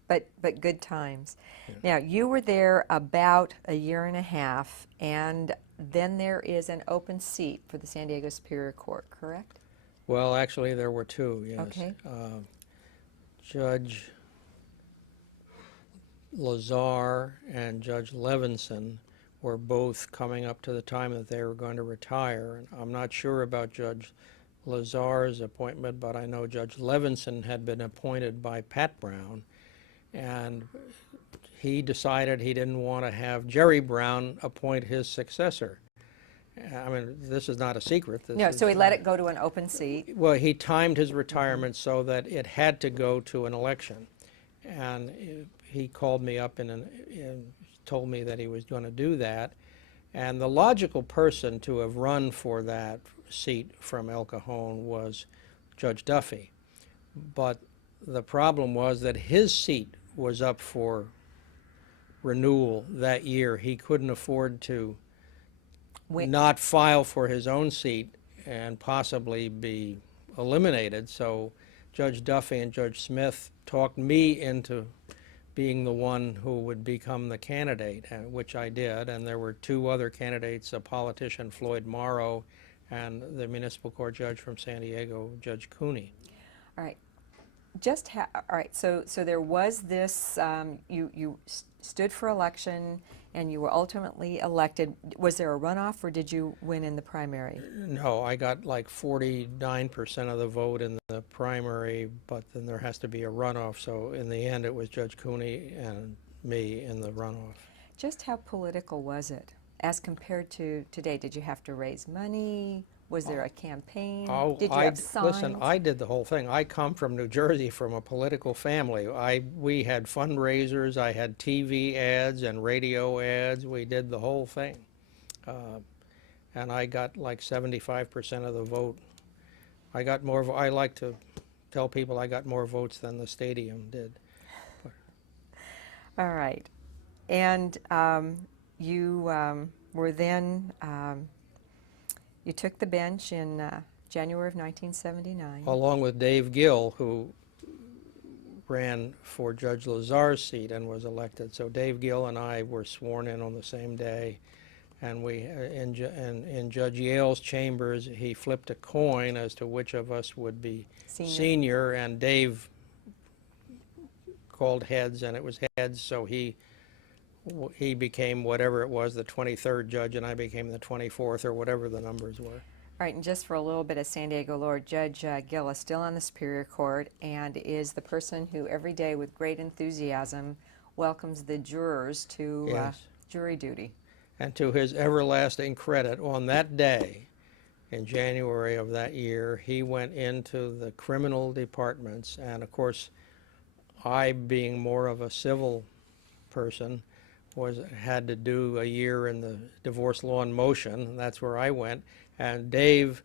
But good times. Yeah. Now, you were there about a year and a half, and then there is an open seat for the San Diego Superior Court, correct? Well, actually, there were 2, yes. Okay. Judge Lazar and Judge Levinson were both coming up to the time that they were going to retire. And I'm not sure about Judge Lazar's appointment, but I know Judge Levinson had been appointed by Pat Brown, and he decided he didn't want to have Jerry Brown appoint his successor. I mean, this is not a secret. No, so he let it go to an open seat. Well, he timed his retirement so that it had to go to an election. And he called me up and told me that he was going to do that. And the logical person to have run for that seat from El Cajon was Judge Duffy. But the problem was that his seat was up for renewal that year. He couldn't afford to not file for his own seat and possibly be eliminated. So Judge Duffy and Judge Smith talked me into being the one who would become the candidate, which I did. And there were two other candidates, a politician, Floyd Morrow, and the municipal court judge from San Diego, Judge Cooney. All right. All right, so there was this, you stood for election and you were ultimately elected. Was there a runoff or did you win in the primary? No, I got like 49% of the vote in the primary, but then there has to be a runoff. So in the end, it was Judge Cooney and me in the runoff. Just how political was it as compared to today? Did you have to raise money? Was there a campaign? Did you have signs? Listen, I did the whole thing. I come from New Jersey, from a political family. We had fundraisers. I had TV ads and radio ads. We did the whole thing. And I got like 75% of the vote. I got more. I like to tell people I got more votes than the stadium did. All right. And you were then... you took the bench in January of 1979. Along with Dave Gill, who ran for Judge Lazar's seat and was elected. So Dave Gill and I were sworn in on the same day. And we, in Judge Yale's chambers, he flipped a coin as to which of us would be senior, and Dave called heads, and it was heads, so he became whatever it was, the 23rd judge, and I became the 24th, or whatever the numbers were. All right, and just for a little bit of San Diego lore, Judge Gill is still on the Superior Court and is the person who every day with great enthusiasm welcomes the jurors to jury duty. And to his everlasting credit, on that day, in January of that year, he went into the criminal departments, and of course, I, being more of a civil person, had to do a year in the divorce law in motion, and that's where I went. And Dave,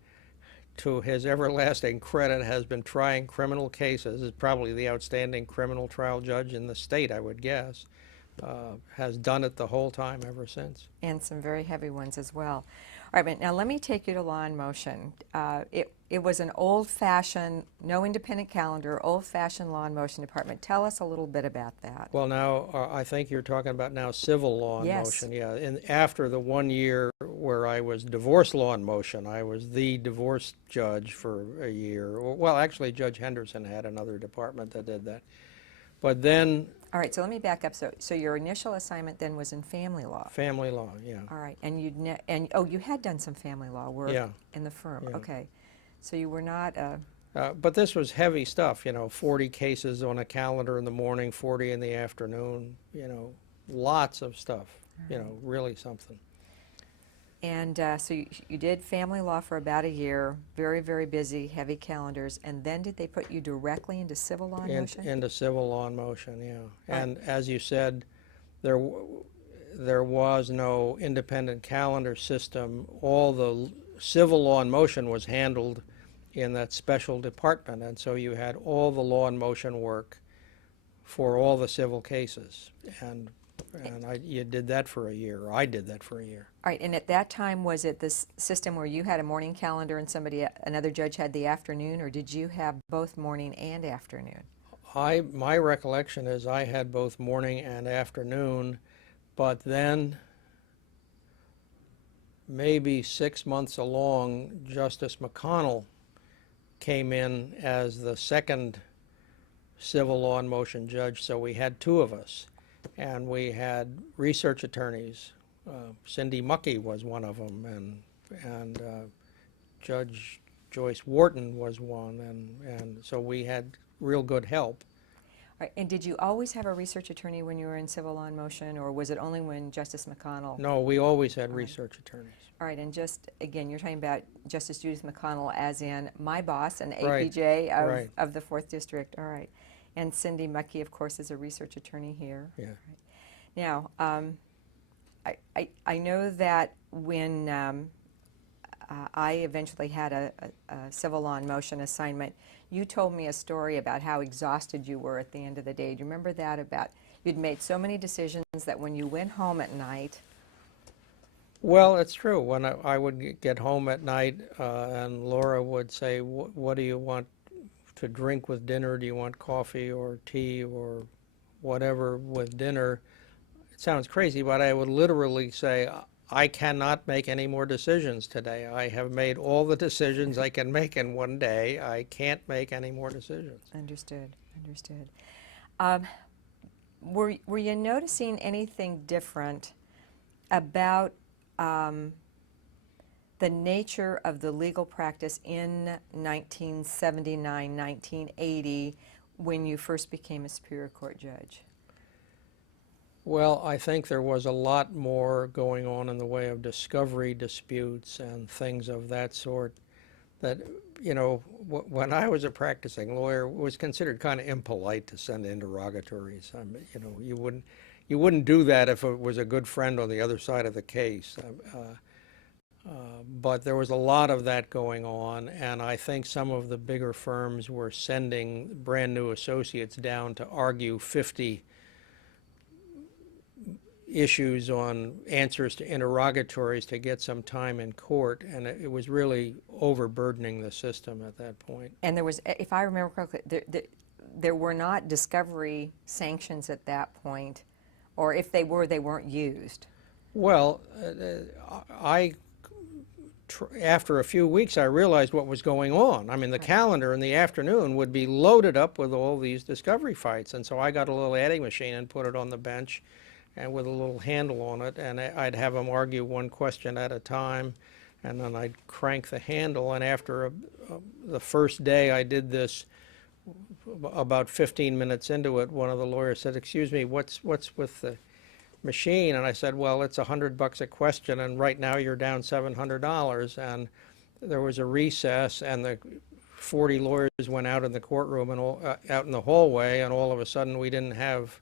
to his everlasting credit, has been trying criminal cases. Is probably the outstanding criminal trial judge in the state, I would guess. Has done it the whole time ever since. And some very heavy ones as well. All right, but now let me take you to law in motion. It was an old-fashioned, no independent calendar, old-fashioned law in motion department. Tell us a little bit about that. Well, now, I think you're talking about now civil law in motion. Yeah, and after the 1 year where I was divorce law in motion, I was the divorce judge for a year. Well, actually, Judge Henderson had another department that did that. But then... All right, so let me back up. So your initial assignment then was in family law. Family law, yeah. All right, and you had done some family law work in the firm. Yeah. Okay, so you were not but this was heavy stuff, 40 cases on a calendar in the morning, 40 in the afternoon, lots of stuff, really something. And so you did family law for about a year, very, very busy, heavy calendars, and then did they put you directly into civil law in motion? Into civil law in motion, yeah. And as you said, there was no independent calendar system. All the civil law in motion was handled in that special department, and so you had all the law in motion work for all the civil cases. And you did that for a year, or I did that for a year. All right, and at that time, was it this system where you had a morning calendar and another judge had the afternoon, or did you have both morning and afternoon? My recollection is I had both morning and afternoon, but then maybe 6 months along, Justice McConnell came in as the second civil law in motion judge, so we had two of us. And we had research attorneys Cindy Muckey was one of them, and Judge Joyce Wharton was one, and so we had real good help. Right, and did you always have a research attorney when you were in civil law in motion, or was it only when Justice McConnell? No, we always had research attorneys. All right, and just, again, you're talking about Justice Judith McConnell as in my boss, an Right, APJ of, right. of the 4th District. All right. And Cindy Muckey, of course, is a research attorney here. Yeah. Now, I know that when I eventually had a civil law in motion assignment, you told me a story about how exhausted you were at the end of the day. Do you remember that? About you'd made so many decisions that when you went home at night. Well, it's true. When I would get home at night and Laura would say, what do you want to drink with dinner? Do you want coffee or tea or whatever with dinner? It sounds crazy, but I would literally say, I cannot make any more decisions today. I have made all the decisions I can make in one day. I can't make any more decisions. Understood, understood. Were you noticing anything different about the nature of the legal practice in 1979, 1980, when you first became a Superior Court judge? Well, I think there was a lot more going on in the way of discovery disputes and things of that sort that, you know, when I was a practicing lawyer, it was considered kind of impolite to send interrogatories. I mean, you know, you wouldn't do that if it was a good friend on the other side of the case. But there was a lot of that going on, and I think some of the bigger firms were sending brand new associates down to argue 50 issues on answers to interrogatories to get some time in court, and it was really overburdening the system at that point. And there was, if I remember correctly, there were not discovery sanctions at that point, or if they were, they weren't used. Well, after a few weeks, I realized what was going on. I mean, the calendar in the afternoon would be loaded up with all these discovery fights, and so I got a little adding machine and put it on the bench, and with a little handle on it, and I'd have them argue one question at a time, and then I'd crank the handle, and after the first day I did this, about 15 minutes into it, one of the lawyers said, "Excuse me, what's with the machine?" And I said, "Well, it's $100 a question, and right now you're down $700." And there was a recess, and the 40 lawyers went out in the courtroom and out in the hallway, and all of a sudden we didn't have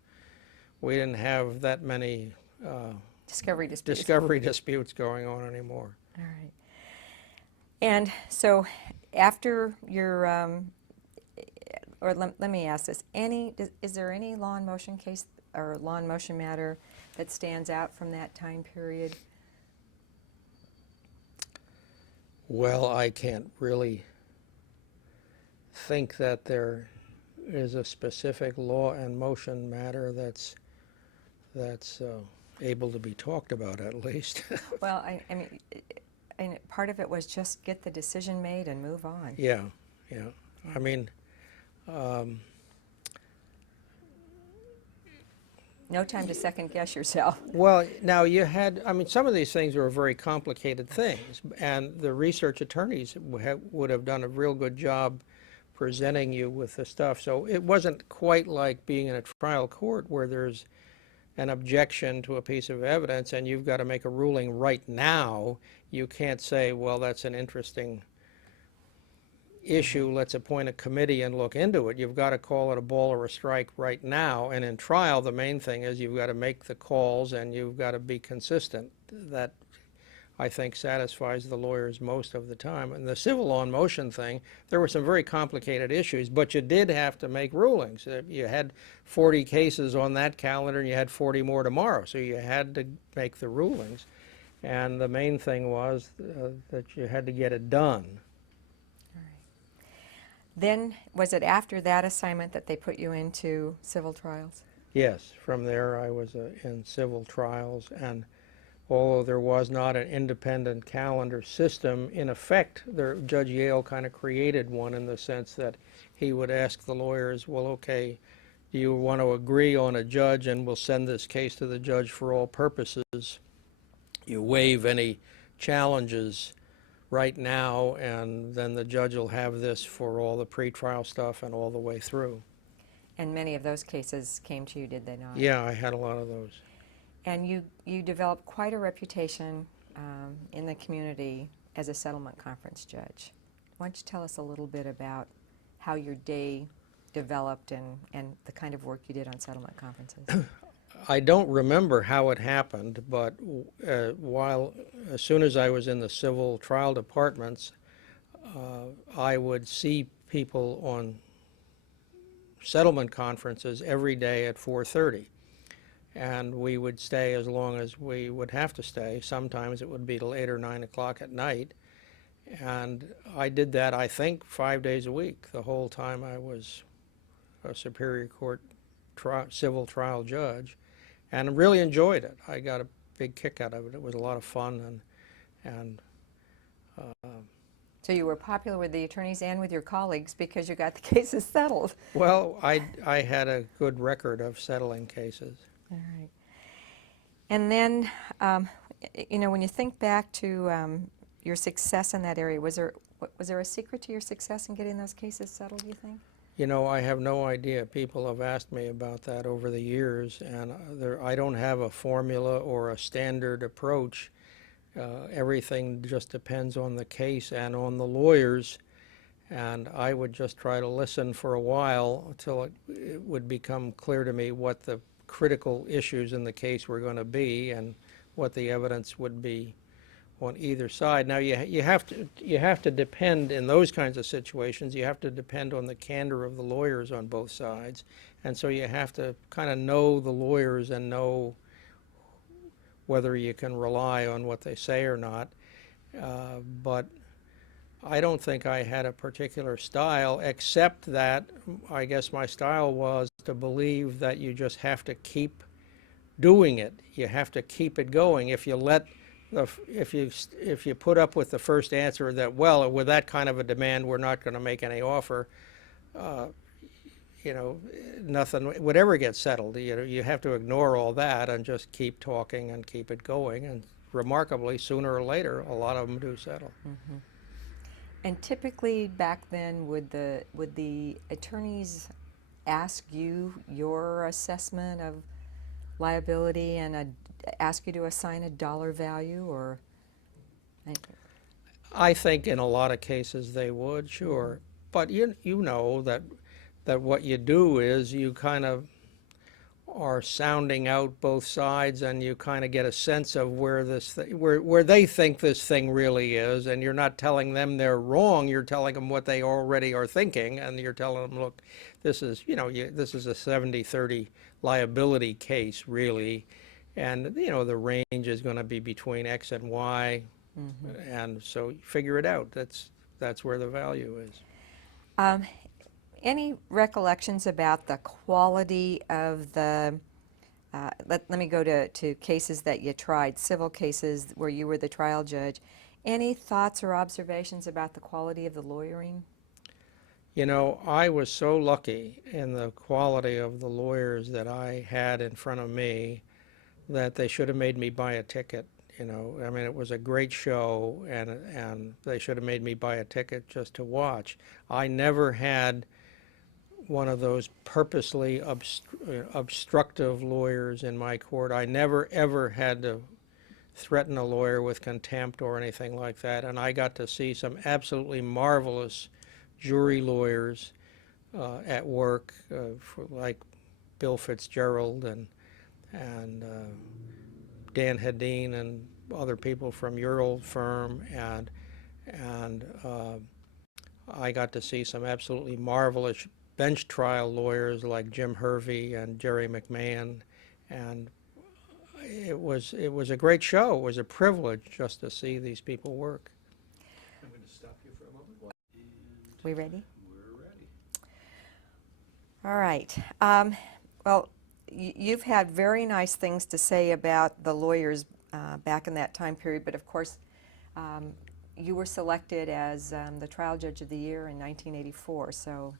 that many Discovery disputes. discovery disputes going on anymore. All right. And so after your, or let me ask this, is there any law in motion case or law in motion matter that stands out from that time period? Well, I can't really think that there is a specific law and motion matter that's able to be talked about, at least. Well, I mean, part of it was just get the decision made and move on. Yeah. I mean, No time to second guess yourself. well, now you had, I mean, some of these things were very complicated things, and the research attorneys would have done a real good job presenting you with the stuff. So it wasn't quite like being in a trial court where there's an objection to a piece of evidence and you've got to make a ruling right now. You can't say, well, that's an interesting issue, let's appoint a committee and look into it. You've got to call it a ball or a strike right now. And in trial, the main thing is you've got to make the calls and you've got to be consistent. That, I think, satisfies the lawyers most of the time. And the civil law in motion thing, there were some very complicated issues, but you did have to make rulings. You had 40 cases on that calendar and you had 40 more tomorrow, so you had to make the rulings. And the main thing was that you had to get it done. Then, was it after that assignment that they put you into civil trials? Yes, from there I was in civil trials, and although there was not an independent calendar system, in effect, Judge Yale kind of created one in the sense that he would ask the lawyers, well, okay, do you want to agree on a judge and we'll send this case to the judge for all purposes? you waive any challenges right now, and then the judge will have this for all the pretrial stuff and all the way through. And many of those cases came to you, did they not? Yeah, I had a lot of those. And you developed quite a reputation in the community as a settlement conference judge. Why don't you tell us a little bit about how your day developed and the kind of work you did on settlement conferences? I don't remember how it happened, but as soon as I was in the civil trial departments, I would see people on settlement conferences every day at 4:30. And we would stay as long as we would have to stay. Sometimes it would be till 8 or 9 o'clock at night. And I did that, I think, 5 days a week, the whole time I was a Superior Court civil trial judge, and really enjoyed it. I got a big kick out of it. It was a lot of fun, and So you were popular with the attorneys and with your colleagues because you got the cases settled. well, I had a good record of settling cases. All right. And then, when you think back to your success in that area, was there a secret to your success in getting those cases settled, do you think? I have no idea. People have asked me about that over the years, and I don't have a formula or a standard approach. Everything just depends on the case and on the lawyers, and I would just try to listen for a while until it would become clear to me what the critical issues in the case were going to be and what the evidence would be on either side. Now you have to depend in those kinds of situations. You have to depend on the candor of the lawyers on both sides, and so you have to kind of know the lawyers and know whether you can rely on what they say or not. But I don't think I had a particular style, except that I guess my style was to believe that you just have to keep doing it. You have to keep it going. If you put up with the first answer that, well, with that kind of a demand, we're not going to make any offer, nothing would ever get settled. You have to ignore all that and just keep talking and keep it going. And remarkably, sooner or later, a lot of them do settle. Mm-hmm. And typically back then, would the attorneys ask you your assessment of liability and ask you to assign a dollar value, or? I think in a lot of cases they would, sure. But you know that what you do is you kind of are sounding out both sides, and you kind of get a sense of where where they think this thing really is, and you're not telling them they're wrong. You're telling them what they already are thinking, and you're telling them, look, this is this is a 70-30 liability case, really, and the range is going to be between X and Y, and so figure it out. That's where the value is. Any recollections about the quality of the, let me go to cases that you tried, civil cases where you were the trial judge. Any thoughts or observations about the quality of the lawyering? I was so lucky in the quality of the lawyers that I had in front of me that they should have made me buy a ticket. I mean, it was a great show, and they should have made me buy a ticket just to watch. I never had one of those purposely obstructive lawyers in my court. I never, ever had to threaten a lawyer with contempt or anything like that, and I got to see some absolutely marvelous jury lawyers at work, like Bill Fitzgerald and Dan Hedin and other people from your old firm, and I got to see some absolutely marvelous bench trial lawyers like Jim Hervey and Jerry McMahon, and it was a great show. It was a privilege just to see these people work. I'm going to stop you for a moment. We ready? We're ready. All right. Well, you've had very nice things to say about the lawyers back in that time period, but of course, you were selected as the trial judge of the year in 1984, so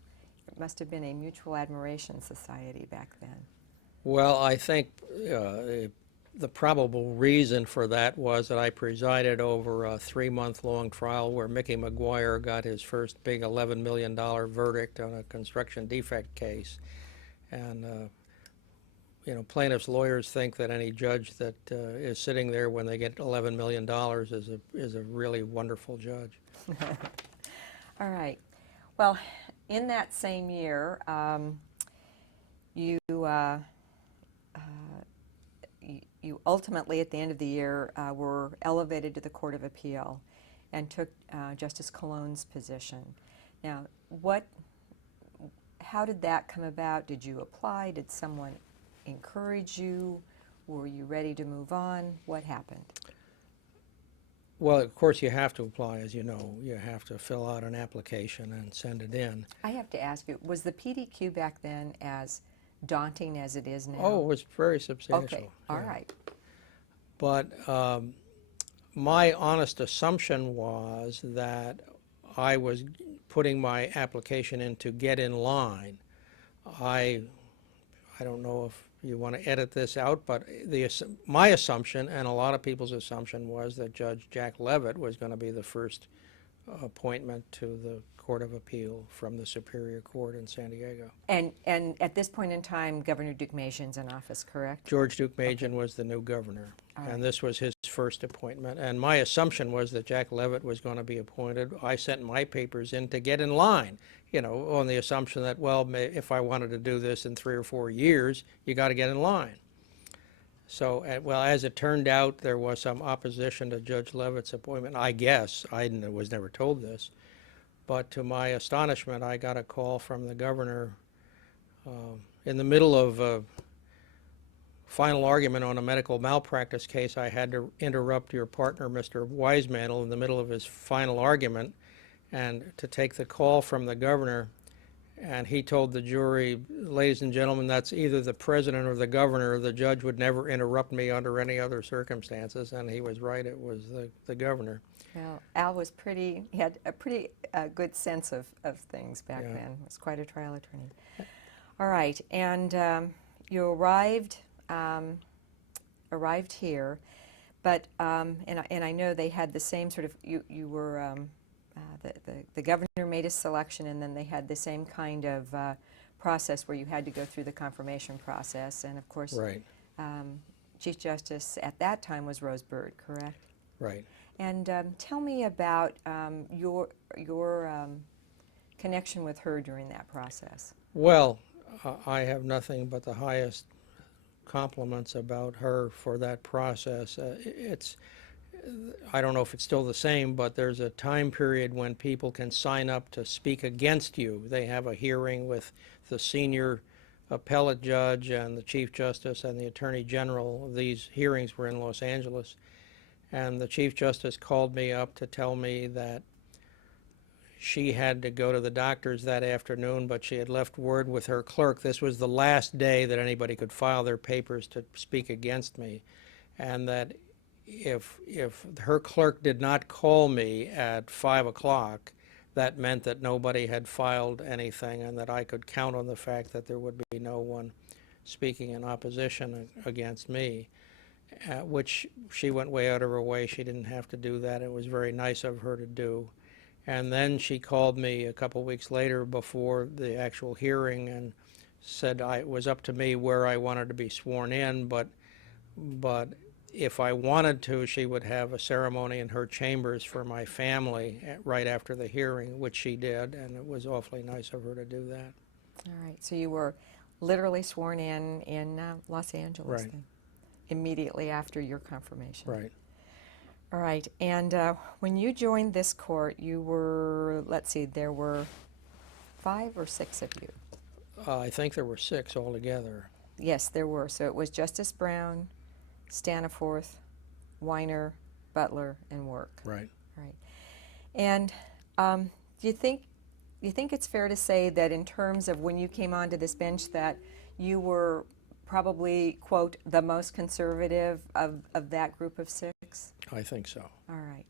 it must have been a mutual admiration society back then. Well, I think the probable reason for that was that I presided over a 3-month-long trial where Mickey McGuire got his first big $11 million verdict on a construction defect case. And plaintiffs' lawyers think that any judge that is sitting there when they get $11 million is a really wonderful judge. All right. Well, in that same year, you ultimately, at the end of the year, were elevated to the Court of Appeal and took Justice Cologne's position. Now, how did that come about? Did you apply? Did someone encourage you? Were you ready to move on? What happened? Well, of course, you have to apply, as you know. You have to fill out an application and send it in. I have to ask you, was the PDQ back then as daunting as it is now? Oh, it was very substantial. Okay, all yeah. right. But my honest assumption was that I was putting my application in to get in line. I don't know if you want to edit this out, but my assumption, and a lot of people's assumption, was that Judge Jack Leavitt was going to be the first appointment to the Court of Appeal from the Superior Court in San Diego. And at this point in time, Governor Duke Majan's in office, correct? George Duke Majan was the new governor, and this was his first appointment. And my assumption was that Jack Leavitt was going to be appointed. I sent my papers in to get in line, on the assumption that, well, if I wanted to do this in 3 or 4 years, you got to get in line. So, well, as it turned out, there was some opposition to Judge Leavitt's appointment, I guess. I was never told this. But to my astonishment, I got a call from the governor in the middle of a final argument on a medical malpractice case. I had to interrupt your partner, Mr. Wisemantle, in the middle of his final argument and to take the call from the governor. And he told the jury, ladies and gentlemen, that's either the president or the governor. The judge would never interrupt me under any other circumstances. And he was right, it was the governor. Well, Al was he had a pretty good sense of things back Yeah. then. He was quite a trial attorney. All right, and you arrived here, but and I know they had the same sort of you were the governor made a selection, and then they had the same kind of process where you had to go through the confirmation process, and of course, Right, Chief Justice at that time was Rose Bird, correct? right. And tell me about your connection with her during that process. Well, I have nothing but the highest compliments about her for that process. I don't know if it's still the same, but there's a time period when people can sign up to speak against you. They have a hearing with the senior appellate judge and the Chief Justice and the Attorney General. These hearings were in Los Angeles. And the Chief Justice called me up to tell me that she had to go to the doctor's that afternoon, but she had left word with her clerk. This was the last day that anybody could file their papers to speak against me. And that if her clerk did not call me at 5 o'clock, that meant that nobody had filed anything, and that I could count on the fact that there would be no one speaking in opposition against me. Which she went way out of her way. She didn't have to do that. It was very nice of her to do. And then she called me a couple weeks later before the actual hearing and said it was up to me where I wanted to be sworn in, but if I wanted to, she would have a ceremony in her chambers for my family right after the hearing, which she did, and it was awfully nice of her to do that. All right, so you were literally sworn in Los Angeles Right. then, immediately after your confirmation. Right. All right, and when you joined this court, you were, let's see, there were 5 or 6 of you. I think there were 6 altogether. Yes, there were. So it was Justice Brown, Staniforth, Weiner, Butler, and Work. Right. Right. And do you think it's fair to say that in terms of when you came onto this bench that you were probably, quote, the most conservative of that group of 6? I think so. All right.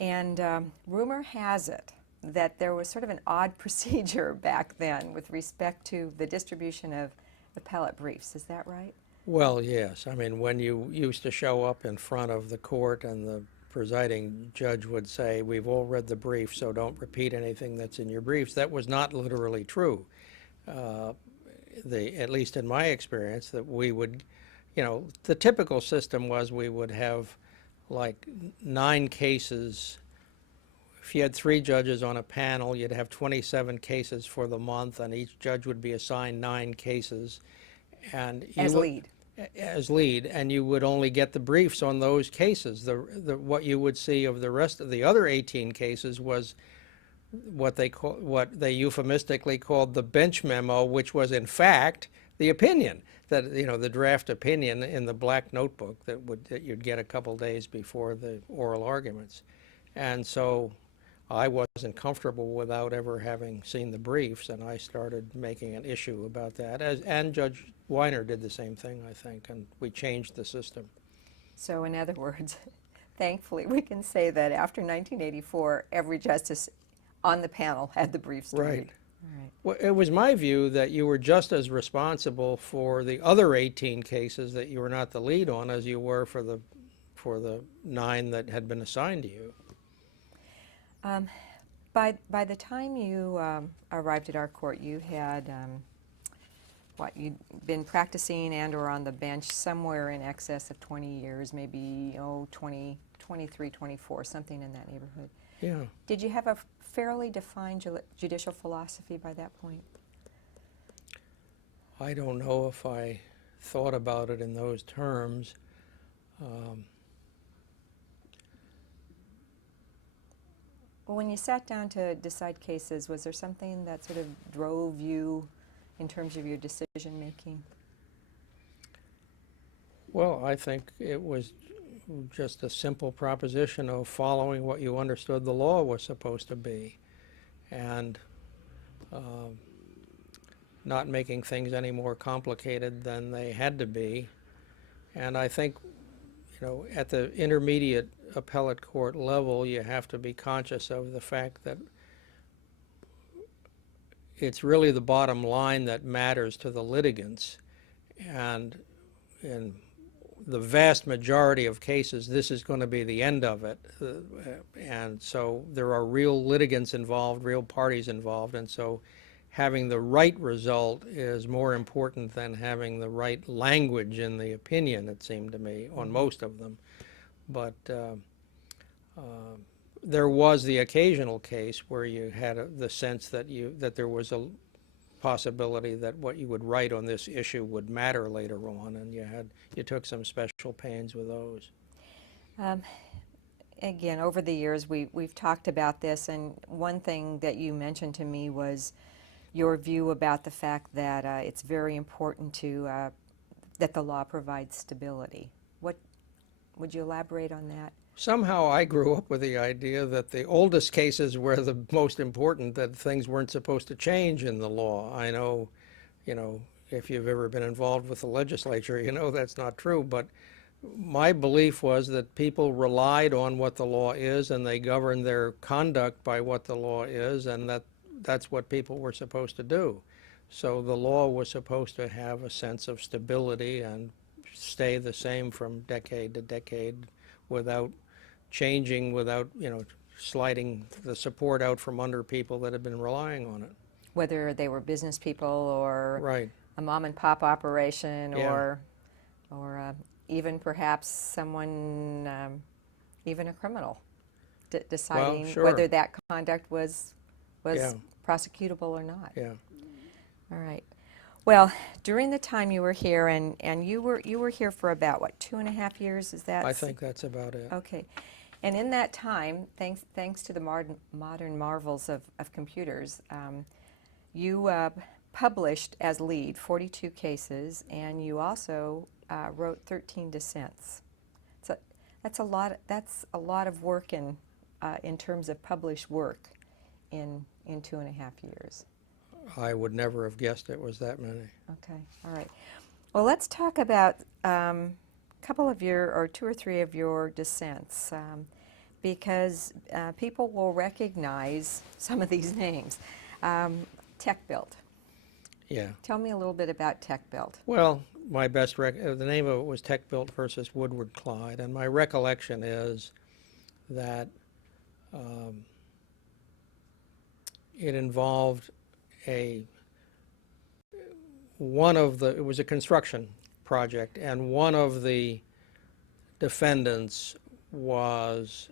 And rumor has it that there was sort of an odd procedure back then with respect to the distribution of appellate briefs. Is that right? Well, yes. I mean, when you used to show up in front of the court and the presiding judge would say, "We've all read the brief, so don't repeat anything that's in your briefs," that was not literally true. Uh, at least in my experience, that we would, the typical system was we would have like 9 cases. If you had 3 judges on a panel, you'd have 27 cases for the month, and each judge would be assigned 9 cases. And As lead. As lead, and you would only get the briefs on those cases. What you would see of the rest of the other 18 cases was what they euphemistically called the bench memo, which was in fact the opinion, that the draft opinion in the black notebook that you'd get a couple days before the oral arguments. And so I wasn't comfortable without ever having seen the briefs, and I started making an issue about that. And Judge Weiner did the same thing, I think, and we changed the system. So in other words, thankfully, we can say that after 1984, every justice on the panel had the briefs to Right. read. All right. Well, it was my view that you were just as responsible for the other 18 cases that you were not the lead on as you were for the 9 that had been assigned to you. By the time you arrived at our court, you had, you'd been practicing and or on the bench somewhere in excess of 20 years, maybe, 20, 23, 24, something in that neighborhood. Yeah. Did you have a fairly defined judicial philosophy by that point? I don't know if I thought about it in those terms. Well, when you sat down to decide cases, was there something that sort of drove you in terms of your decision making? Well, I think it was just a simple proposition of following what you understood the law was supposed to be, and not making things any more complicated than they had to be. And I think, at the intermediate appellate court level, you have to be conscious of the fact that it's really the bottom line that matters to the litigants. And in the vast majority of cases, this is going to be the end of it. And so there are real litigants involved, real parties involved, and so having the right result is more important than having the right language in the opinion, it seemed to me, on most of them. But there was the occasional case where you had the sense that there was a possibility that what you would write on this issue would matter later on, and you took some special pains with those. Again, over the years, we've talked about this, and one thing that you mentioned to me was your view about the fact that it's very important that the law provides stability. Would you elaborate on that? Somehow I grew up with the idea that the oldest cases were the most important, that things weren't supposed to change in the law. I know, if you've ever been involved with the legislature, that's not true, but my belief was that people relied on what the law is, and they governed their conduct by what the law is, and that's what people were supposed to do. So the law was supposed to have a sense of stability and stay the same from decade to decade without changing, without, sliding the support out from under people that had been relying on it. Whether they were business people or Right. a mom and pop operation, Yeah. or even perhaps someone, even a criminal, deciding Well, sure. whether that conduct was Yeah. prosecutable or not. Yeah. All right. Well, during the time you were here, and you were here for about, what, 2.5 years? Is that? I think that's about it. Okay. And in that time, thanks to the modern marvels of computers, you published as lead 42 cases, and you also wrote 13 dissents. So that's a lot of work in terms of published work in 2.5 years. I would never have guessed it was that many. Okay, all right. Well, let's talk about a couple of or 2 or 3 of your dissents, because people will recognize some of these names. Tech Built. Yeah. Tell me a little bit about Tech Built. Well, my the name of it was Tech Built versus Woodward Clyde, and my recollection is that it involved it was a construction project, and one of the defendants was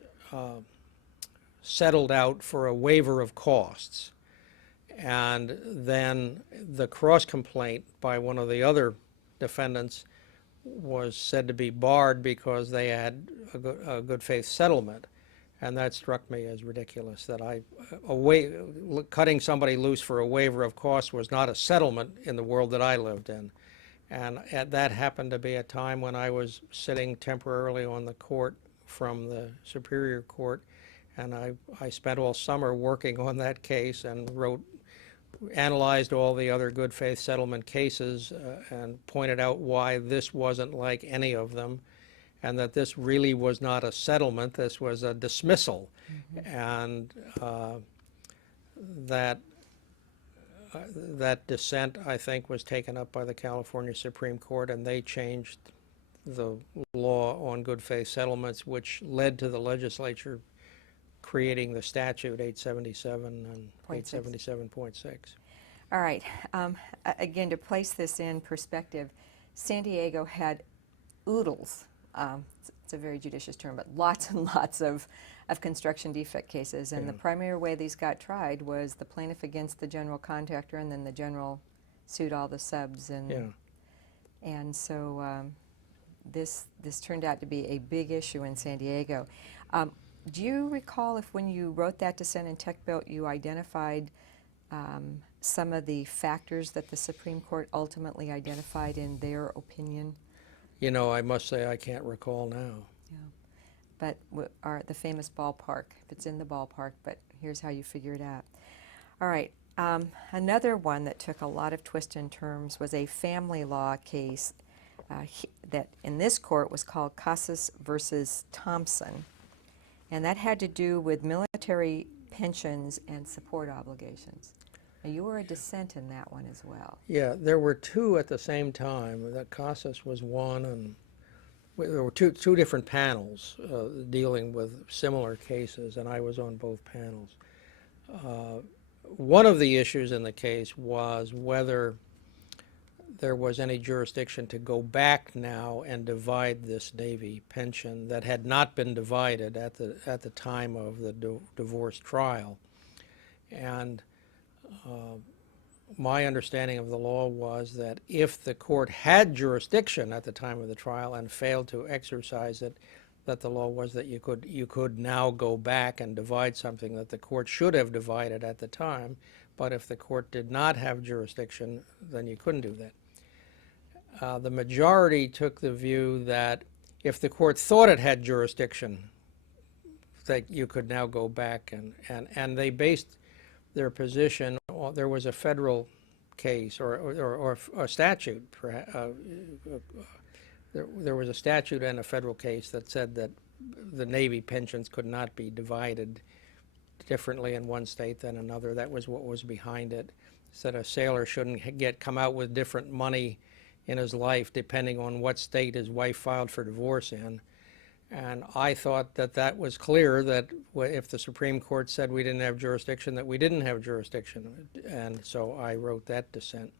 settled out for a waiver of costs. And then the cross-complaint by one of the other defendants was said to be barred because they had a good faith settlement. And that struck me as ridiculous, that cutting somebody loose for a waiver of costs was not a settlement in the world that I lived in. And that happened to be a time when I was sitting temporarily on the court from the Superior Court, and I spent all summer working on that case and analyzed all the other good faith settlement cases and pointed out why this wasn't like any of them, and that this really was not a settlement, this was a dismissal. And that dissent, I think, was taken up by the California Supreme Court, and they changed the law on good faith settlements, which led to the legislature creating the statute 877 and 877.6. All right. Again, to place this in perspective, San Diego had oodles, it's a very judicious term, but lots and lots of construction defect cases. And the primary way these got tried was the plaintiff against the general contractor, and then the general sued all the subs. And so this turned out to be a big issue in San Diego. Do you recall if when you wrote that dissent in Tech Built, you identified some of the factors that the Supreme Court ultimately identified in their opinion? You know, I must say I can't recall now. Yeah. But the famous ballpark, if it's in the ballpark, but here's how you figure it out. All right. Another one that took a lot of twists and turns was a family law case that in this court was called Casas versus Thompson. And that had to do with military pensions and support obligations. Now, you were a dissent in that one as well. Yeah, there were two at the same time. That Casas was one, and there were two different panels dealing with similar cases, and I was on both panels. One of the issues in the case was whether there was any jurisdiction to go back now and divide this Navy pension that had not been divided at the time of the divorce trial. And my understanding of the law was that if the court had jurisdiction at the time of the trial and failed to exercise it, that the law was that you could now go back and divide something that the court should have divided at the time. But if the court did not have jurisdiction, then you couldn't do that. The majority took the view that if the court thought it had jurisdiction, that you could now go back, and they based their position on, there was a federal case or a statute. There was a statute and a federal case that said that the Navy pensions could not be divided differently in one state than another. That was what was behind it. Said a sailor shouldn't come out with different money in his life depending on what state his wife filed for divorce in. And I thought that was clear, that if the Supreme Court said we didn't have jurisdiction, that we didn't have jurisdiction. And so I wrote that dissent.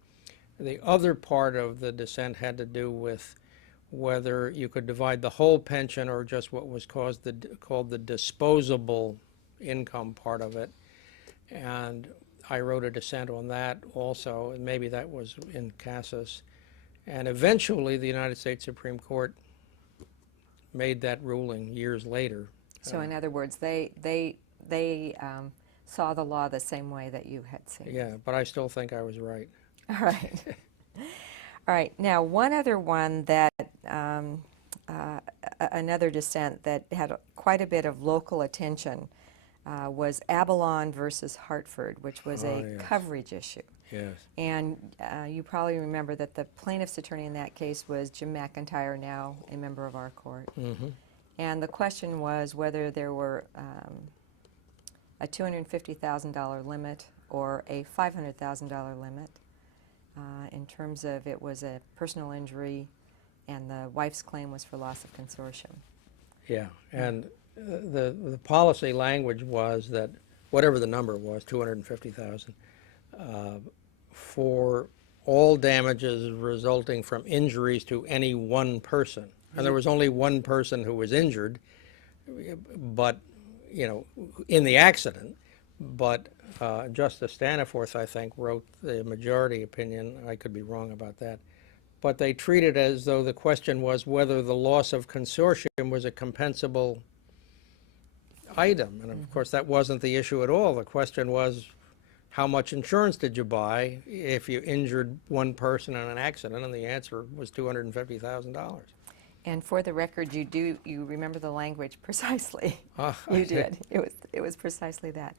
The other part of the dissent had to do with whether you could divide the whole pension or just what was called the disposable income part of it. And I wrote a dissent on that also, and maybe that was in Casas. And eventually the United States Supreme Court made that ruling years later. So in other words, they saw the law the same way that you had seen. Yeah, but I still think I was right. All right. All right. Now, one other one that, another dissent that had quite a bit of local attention was Avalon versus Hartford, which was a coverage issue. Yes. And you probably remember that the plaintiff's attorney in that case was Jim McIntyre, now a member of our court. Mm-hmm. And the question was whether there were a $250,000 limit or a $500,000 limit in terms of it was a personal injury, and the wife's claim was for loss of consortium. Yeah, and the policy language was that whatever the number was, 250,000, for all damages resulting from injuries to any one person. And there was only one person who was injured, but, you know, in the accident. But Justice Staniforth, I think, wrote the majority opinion. I could be wrong about that. But they treated it as though the question was whether the loss of consortium was a compensable item. And of course, that wasn't the issue at all. The question was, how much insurance did you buy if you injured one person in an accident? And the answer was $250,000. And for the record, you remember the language precisely. Ah, You did. It was precisely that.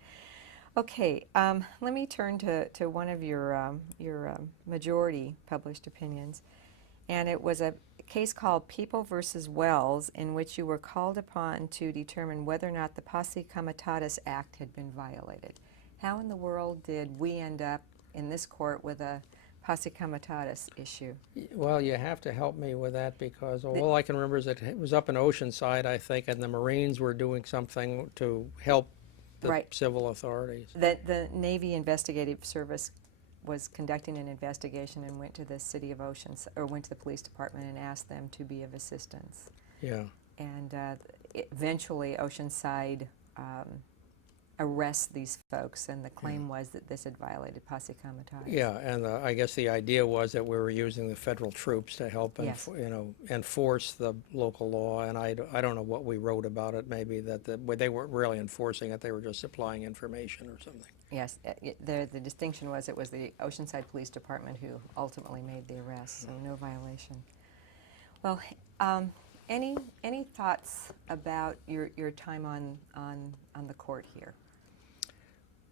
Okay, let me turn to one of your majority published opinions, and it was a case called People versus Wells, in which you were called upon to determine whether or not the Posse Comitatus Act had been violated. How in the world did we end up in this court with a Posse Comitatus issue? Well, you have to help me with that, because all I can remember is that it was up in Oceanside, I think, and the Marines were doing something to help the Right. civil authorities. The Navy Investigative Service was conducting an investigation and went to the city of went to the police department and asked them to be of assistance. Yeah. And eventually Oceanside arrests these folks, and the claim was that this had violated Posse Comitatus. Yeah, and I guess the idea was that we were using the federal troops to help Yes. enforce the local law, and I don't know what we wrote about it, maybe that they weren't really enforcing it, they were just supplying information or something. Yes, the distinction was it was the Oceanside Police Department who ultimately made the arrest, so no violation. Well, any thoughts about your time on the court here?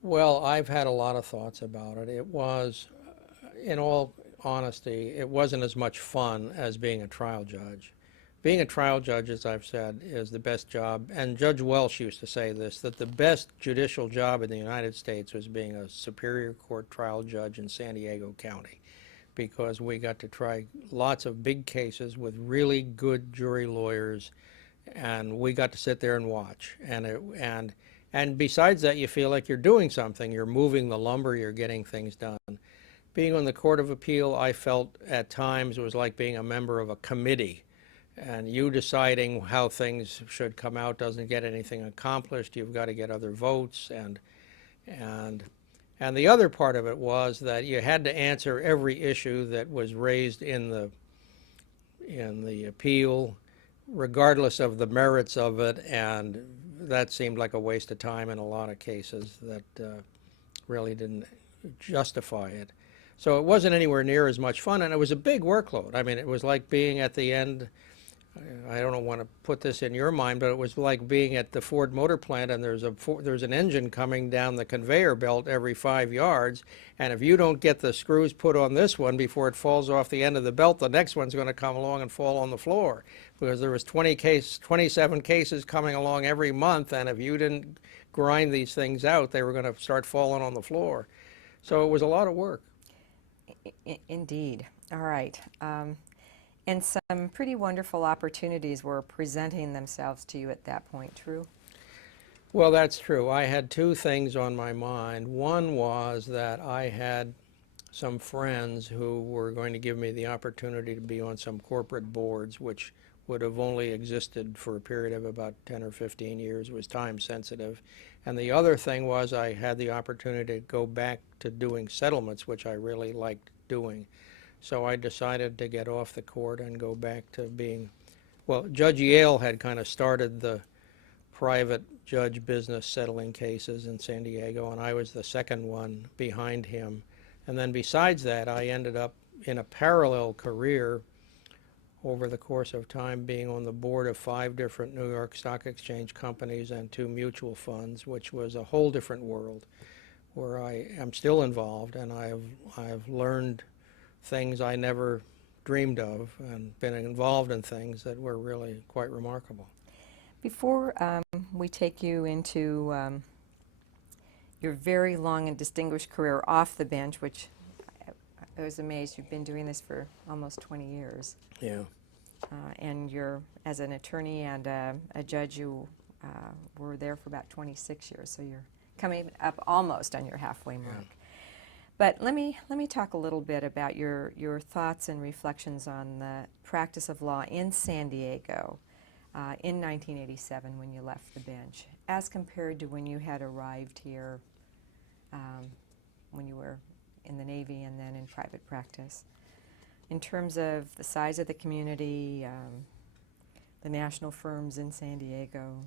Well, I've had a lot of thoughts about it. It was, in all honesty, it wasn't as much fun as being a trial judge. Being a trial judge, as I've said, is the best job, and Judge Welsh used to say this, that the best judicial job in the United States was being a Superior Court trial judge in San Diego County, because we got to try lots of big cases with really good jury lawyers, and we got to sit there and watch. And besides that, you feel like you're doing something. You're moving the lumber, you're getting things done. Being on the Court of Appeal, I felt at times it was like being a member of a committee. And you deciding how things should come out doesn't get anything accomplished. You've got to get other votes. And the other part of it was that you had to answer every issue that was raised in the appeal, regardless of the merits of it, and that seemed like a waste of time in a lot of cases that really didn't justify it. So it wasn't anywhere near as much fun, and it was a big workload. I mean, it was like being at the end, I don't want to put this in your mind, but it was like being at the Ford Motor Plant, and there's an engine coming down the conveyor belt every 5 yards, and if you don't get the screws put on this one before it falls off the end of the belt, the next one's going to come along and fall on the floor, because there was 27 cases coming along every month, and if you didn't grind these things out, they were going to start falling on the floor. So it was a lot of work. Indeed. All right. And some pretty wonderful opportunities were presenting themselves to you at that point, true? Well, that's true. I had two things on my mind. One was that I had some friends who were going to give me the opportunity to be on some corporate boards, which would have only existed for a period of about 10 or 15 years, was time sensitive. And the other thing was I had the opportunity to go back to doing settlements, which I really liked doing. So I decided to get off the court and go back to being, well, Judge Yale had kind of started the private judge business settling cases in San Diego, and I was the second one behind him. And then besides that, I ended up in a parallel career over the course of time being on the board of 5 different New York Stock Exchange companies and 2 mutual funds, which was a whole different world where I am still involved, and I've learned things I never dreamed of and been involved in things that were really quite remarkable. Before we take you into your very long and distinguished career off the bench, which I was amazed. You've been doing this for almost 20 years. Yeah. And you're, as an attorney and a judge, you were there for about 26 years, so you're coming up almost on your halfway mark. Yeah. But let me talk a little bit about your thoughts and reflections on the practice of law in San Diego in 1987 when you left the bench, as compared to when you had arrived here when you were in the Navy and then in private practice. In terms of the size of the community, the national firms in San Diego,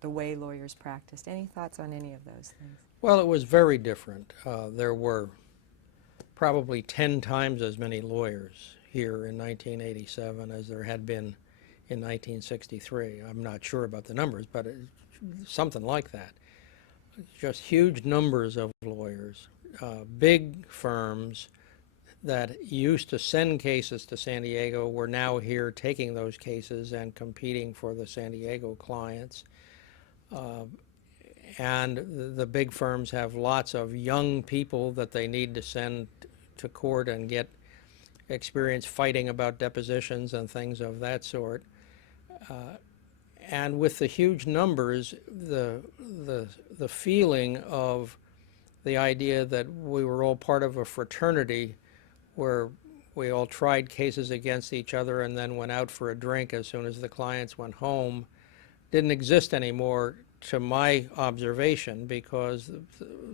the way lawyers practiced. Any thoughts on any of those things? Well, it was very different. There were probably 10 times as many lawyers here in 1987 as there had been in 1963. I'm not sure about the numbers, but something like that. Just huge numbers of lawyers, big firms that used to send cases to San Diego were now here taking those cases and competing for the San Diego clients. And the big firms have lots of young people that they need to send to court and get experience fighting about depositions and things of that sort. And with the huge numbers, the feeling of the idea that we were all part of a fraternity where we all tried cases against each other and then went out for a drink as soon as the clients went home didn't exist anymore, to my observation, because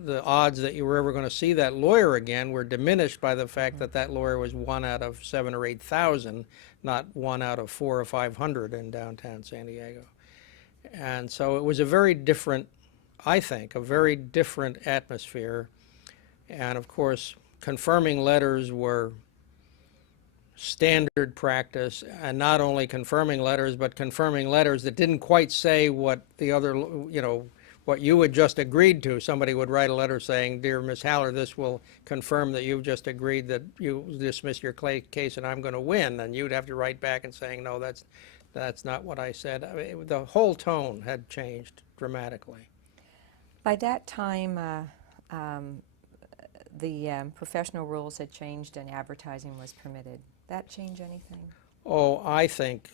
the odds that you were ever going to see that lawyer again were diminished by the fact that that lawyer was 1 out of 7,000 or 8,000, not 1 out of 400 or 500 in downtown San Diego. And so it was a very different, I think, a very different atmosphere. And of course, confirming letters were standard practice, and not only confirming letters, but confirming letters that didn't quite say what the other, what you had just agreed to. Somebody would write a letter saying, "Dear Miss Haller, this will confirm that you've just agreed that you dismiss your case and I'm going to win." And you'd have to write back and saying, "No, that's not what I said." I mean, the whole tone had changed dramatically. By that time, the professional rules had changed and advertising was permitted. That change anything? Oh, I think,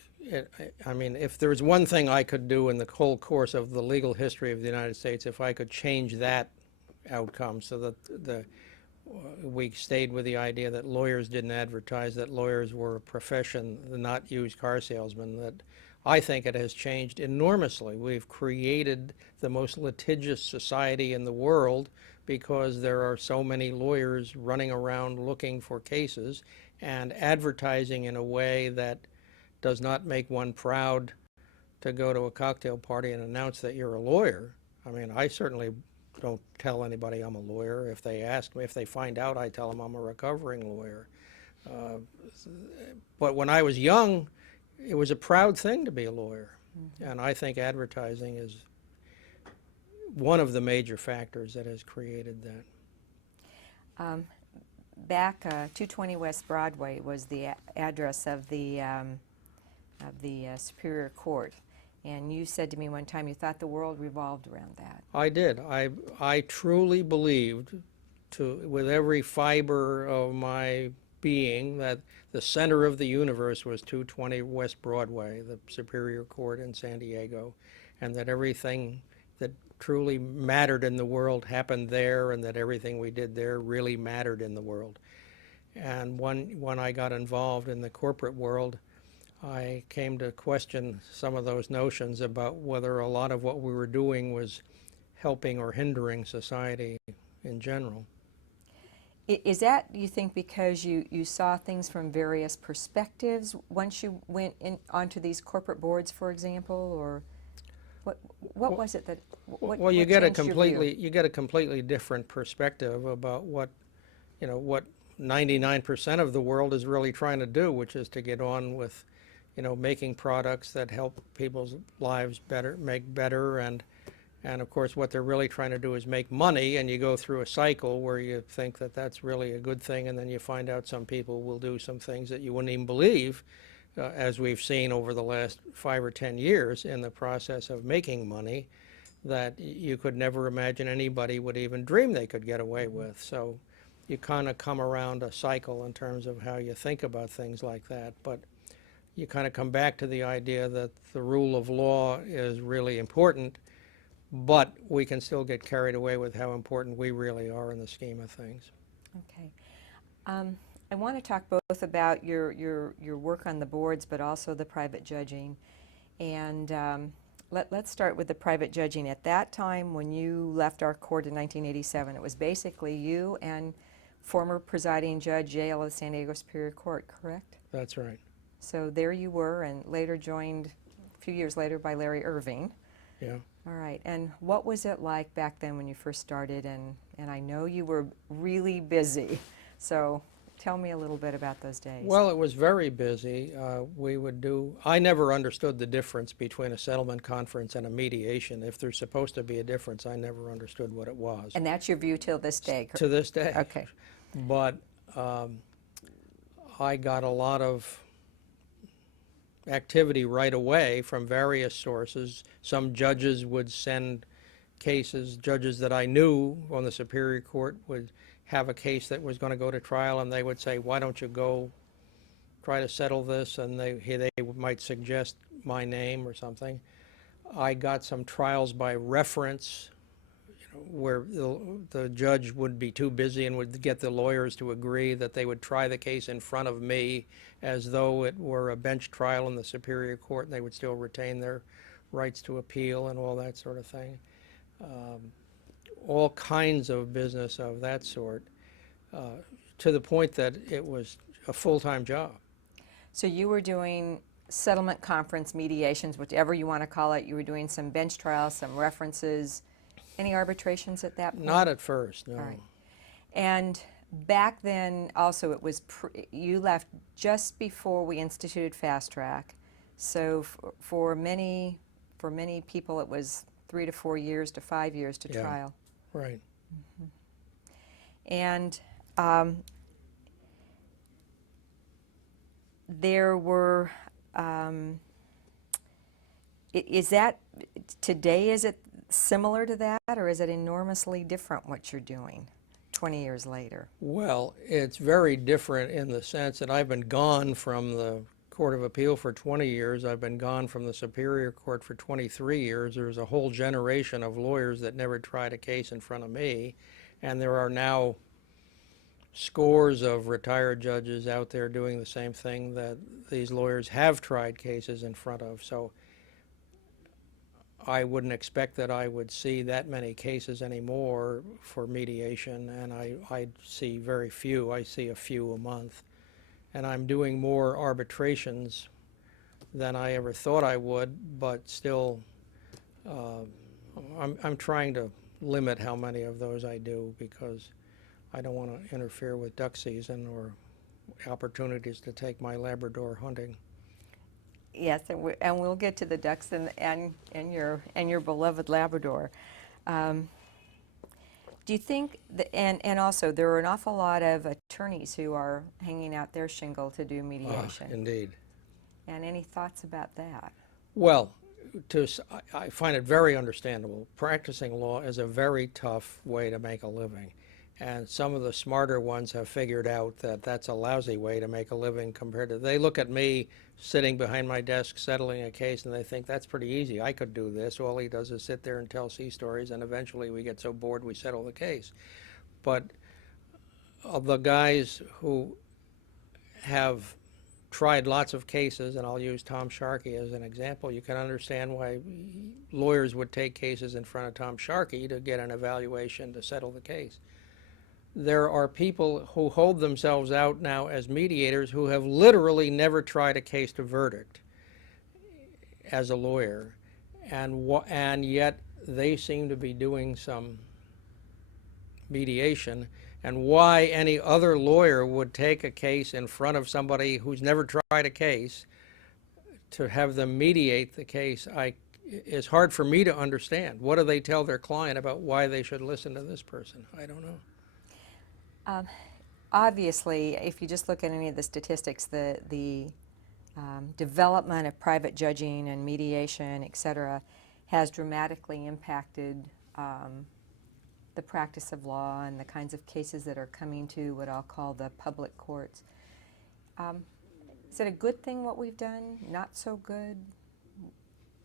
I mean, if there was one thing I could do in the whole course of the legal history of the United States, if I could change that outcome so that we stayed with the idea that lawyers didn't advertise, that lawyers were a profession, not used car salesmen, that I think it has changed enormously. We've created the most litigious society in the world because there are so many lawyers running around looking for cases and advertising in a way that does not make one proud to go to a cocktail party and announce that you're a lawyer. I mean, I certainly don't tell anybody I'm a lawyer. If they ask me, if they find out, I tell them I'm a recovering lawyer. But when I was young, it was a proud thing to be a lawyer. Mm-hmm. And I think advertising is one of the major factors that has created that. Back 220 West Broadway was the address of the Superior Court, and you said to me one time you thought the world revolved around that. I did. I truly believed, with every fiber of my being, that the center of the universe was 220 West Broadway, the Superior Court in San Diego, and that everything that truly mattered in the world happened there, and that everything we did there really mattered in the world. And when I got involved in the corporate world, I came to question some of those notions about whether a lot of what we were doing was helping or hindering society in general. Is that, you think, because you saw things from various perspectives once you went onto these corporate boards, for example, or what was it that? Well, you get a completely different perspective about what 99% of the world is really trying to do, which is to get on with, making products that help people's lives make better, and of course what they're really trying to do is make money, and you go through a cycle where you think that that's really a good thing, and then you find out some people will do some things that you wouldn't even believe, as we've seen over the last 5 or 10 years in the process of making money, that you could never imagine anybody would even dream they could get away with. So you kind of come around a cycle in terms of how you think about things like that. But you kind of come back to the idea that the rule of law is really important, but we can still get carried away with how important we really are in the scheme of things. Okay. I want to talk both about your work on the boards, but also the private judging. And let's start with the private judging. At that time, when you left our court in 1987, it was basically you and former presiding Judge Yale of the San Diego Superior Court, correct? That's right. So there you were, and later joined a few years later by Larry Irving. Yeah. All right. And what was it like back then when you first started? And I know you were really busy. So tell me a little bit about those days. Well, it was very busy. I never understood the difference between a settlement conference and a mediation. If there's supposed to be a difference, I never understood what it was. And that's your view till this day? To this day. Okay. But I got a lot of activity right away from various sources. Some judges would send cases, judges that I knew on the Superior Court would have a case that was going to go to trial, and they would say, why don't you go try to settle this, and they might suggest my name or something. I got some trials by reference, where the judge would be too busy and would get the lawyers to agree that they would try the case in front of me as though it were a bench trial in the Superior Court, and they would still retain their rights to appeal and all that sort of thing. All kinds of business of that sort, to the point that it was a full-time job. So you were doing settlement conference mediations, whatever you want to call it. You were doing some bench trials, some references. Any arbitrations at that point? Not at first, no. All right. And back then, also, it was you left just before we instituted fast track. So for many people, it was 3 to 4 years to 5 years to Yeah. trial. Right. Mm-hmm. And there were, is that, today is it similar to that, or is it enormously different what you're doing 20 years later? Well, it's very different in the sense that I've been gone from the Court of Appeal for 20 years. I've been gone from the Superior Court for 23 years. There's a whole generation of lawyers that never tried a case in front of me, and there are now scores of retired judges out there doing the same thing that these lawyers have tried cases in front of. So I wouldn't expect that I would see that many cases anymore for mediation, and I see very few. I see a few a month. And I'm doing more arbitrations than I ever thought I would, but still I'm trying to limit how many of those I do, because I don't want to interfere with duck season or opportunities to take my Labrador hunting. Yes, and we'll get to the ducks and your beloved Labrador. Do you think and also there are an awful lot of attorneys who are hanging out their shingle to do mediation? Indeed. And any thoughts about that? Well, I find it very understandable. Practicing law is a very tough way to make a living. And some of the smarter ones have figured out that that's a lousy way to make a living compared to, they look at me sitting behind my desk settling a case and they think that's pretty easy. I could do this. All he does is sit there and tell sea stories, and eventually we get so bored we settle the case. But of the guys who have tried lots of cases, and I'll use Tom Sharkey as an example, you can understand why lawyers would take cases in front of Tom Sharkey to get an evaluation to settle the case. There are people who hold themselves out now as mediators who have literally never tried a case to verdict as a lawyer, and yet they seem to be doing some mediation. And why any other lawyer would take a case in front of somebody who's never tried a case to have them mediate the case is hard for me to understand. What do they tell their client about why they should listen to this person? I don't know. Obviously, if you just look at any of the statistics, the development of private judging and mediation, et cetera, has dramatically impacted the practice of law and the kinds of cases that are coming to what I'll call the public courts. Is it a good thing what we've done? Not so good?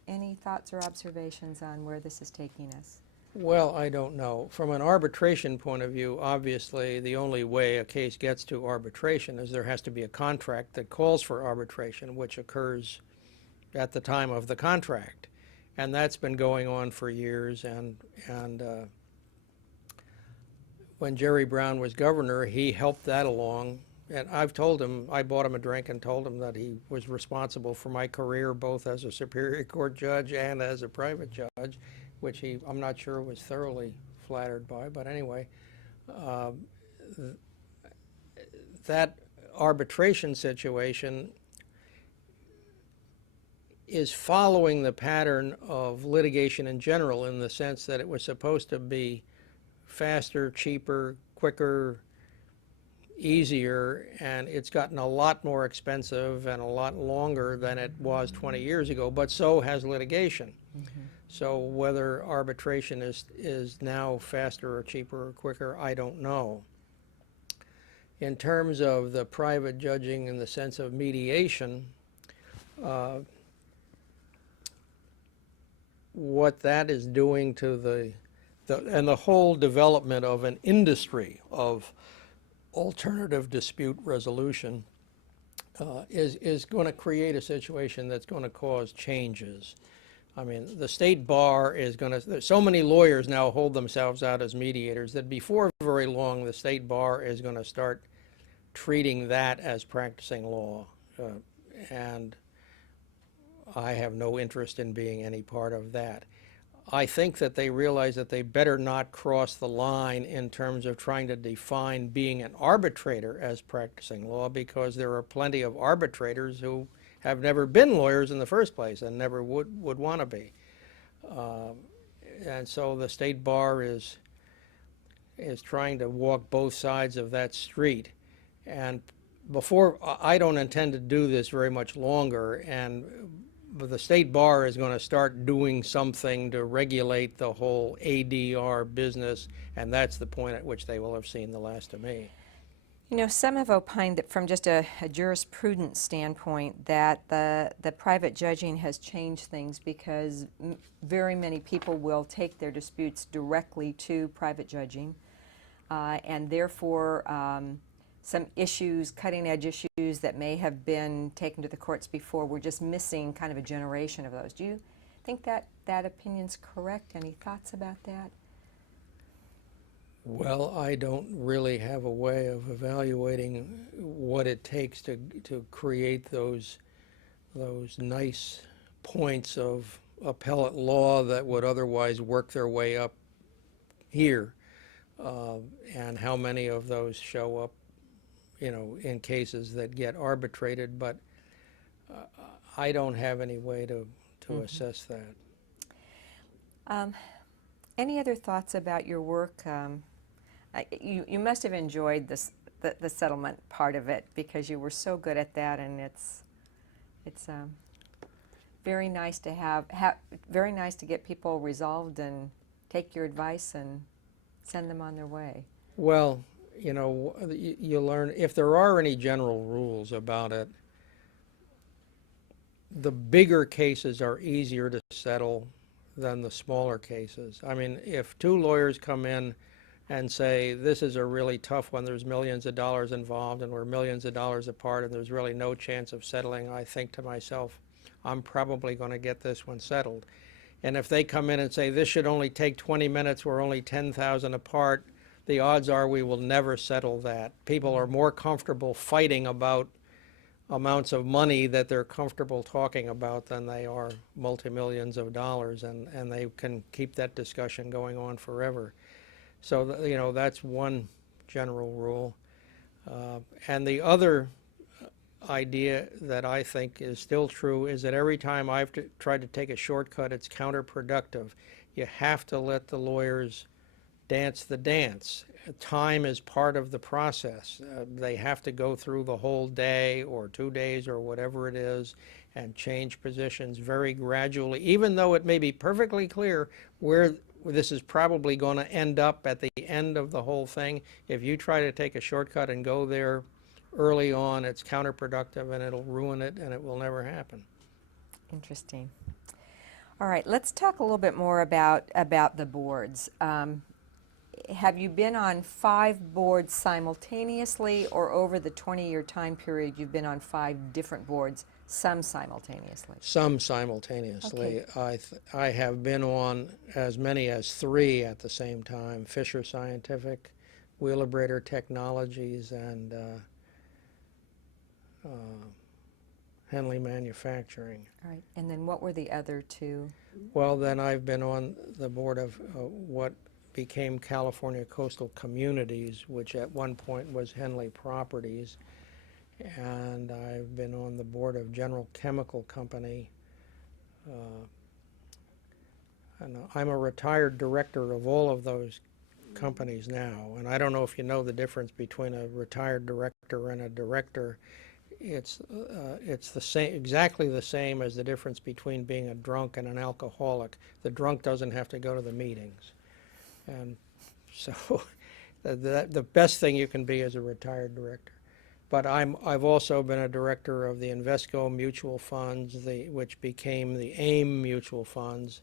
Any thoughts or observations on where this is taking us? Well, I don't know. From an arbitration point of view, obviously, the only way a case gets to arbitration is there has to be a contract that calls for arbitration, which occurs at the time of the contract. And that's been going on for years. And when Jerry Brown was governor, he helped that along. And I've told him, I bought him a drink and told him that he was responsible for my career both as a Superior Court judge and as a private judge, which I'm not sure was thoroughly flattered by. But anyway, that arbitration situation is following the pattern of litigation in general, in the sense that it was supposed to be faster, cheaper, quicker, easier, and it's gotten a lot more expensive and a lot longer than it was 20 years ago, but so has litigation. Mm-hmm. So whether arbitration is now faster or cheaper or quicker, I don't know. In terms of the private judging in the sense of mediation, what that is doing to the whole development of an industry of alternative dispute resolution is going to create a situation that's going to cause changes. I mean, the state bar is going to, so many lawyers now hold themselves out as mediators that before very long the state bar is going to start treating that as practicing law. And I have no interest in being any part of that. I think that they realize that they better not cross the line in terms of trying to define being an arbitrator as practicing law, because there are plenty of arbitrators who have never been lawyers in the first place and never would want to be. And so the state bar is trying to walk both sides of that street. And I don't intend to do this very much longer, but the state bar is going to start doing something to regulate the whole ADR business, and that's the point at which they will have seen the last of me. You know, some have opined that from just a jurisprudence standpoint that the private judging has changed things, because very many people will take their disputes directly to private judging, and therefore some issues, cutting-edge issues that may have been taken to the courts before, we're just missing kind of a generation of those. Do you think that opinion's correct? Any thoughts about that? Well, I don't really have a way of evaluating what it takes to create those nice points of appellate law that would otherwise work their way up here, and how many of those show up, you know, in cases that get arbitrated. But I don't have any way to assess that. Any other thoughts about your work? You must have enjoyed the settlement part of it, because you were so good at that, and it's very nice to very nice to get people resolved and take your advice and send them on their way. Well, you know, you learn, if there are any general rules about it, the bigger cases are easier to settle than the smaller cases. I mean, if two lawyers come in and say, this is a really tough one, there's millions of dollars involved and we're millions of dollars apart and there's really no chance of settling, I think to myself, I'm probably going to get this one settled. And if they come in and say, this should only take 20 minutes, we're only 10,000 apart, the odds are we will never settle that. People are more comfortable fighting about amounts of money that they're comfortable talking about than they are multi-millions of dollars, and they can keep that discussion going on forever. So, you know, that's one general rule. And the other idea that I think is still true is that every time I've tried to take a shortcut, it's counterproductive. You have to let the lawyers dance the dance. Time is part of the process. They have to go through the whole day or 2 days or whatever it is and change positions very gradually, even though it may be perfectly clear where this is probably going to end up at the end of the whole thing. If you try to take a shortcut and go there early on, it's counterproductive and it'll ruin it and it will never happen. Interesting. All right, let's talk a little bit more about the boards. Have you been on 5 boards simultaneously, or over the 20-year time period you've been on 5 different boards, some simultaneously? Some simultaneously. I have been on as many as 3 at the same time: Fisher Scientific, Wheelabrator Technologies, and Henley Manufacturing. All right, and then what were the other 2? Well, then I've been on the board of what became California Coastal Communities, which at one point was Henley Properties, and I've been on the board of General Chemical Company. And I'm a retired director of all of those companies now, and I don't know if you know the difference between a retired director and a director. It's the same, exactly the same as the difference between being a drunk and an alcoholic. The drunk doesn't have to go to the meetings. And so the best thing you can be is a retired director. But I've also been a director of the Invesco mutual funds, which became the AIM mutual funds.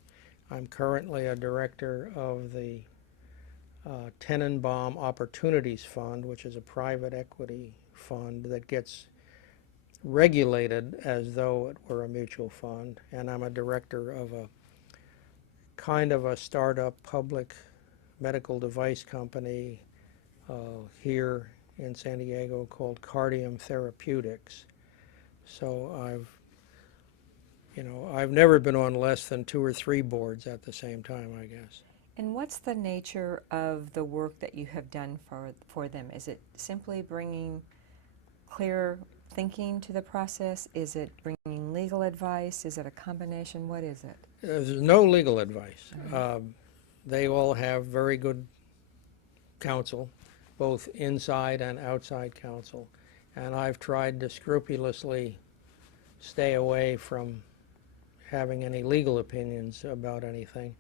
I'm currently a director of the Tenenbaum Opportunities Fund, which is a private equity fund that gets regulated as though it were a mutual fund. And I'm a director of a kind of a startup public medical device company here in San Diego called Cardium Therapeutics. So I've never been on less than 2 or 3 boards at the same time, I guess. And what's the nature of the work that you have done for them? Is it simply bringing clear thinking to the process? Is it bringing legal advice? Is it a combination? What is it? There's no legal advice. They all have very good counsel, both inside and outside counsel, and I've tried to scrupulously stay away from having any legal opinions about anything.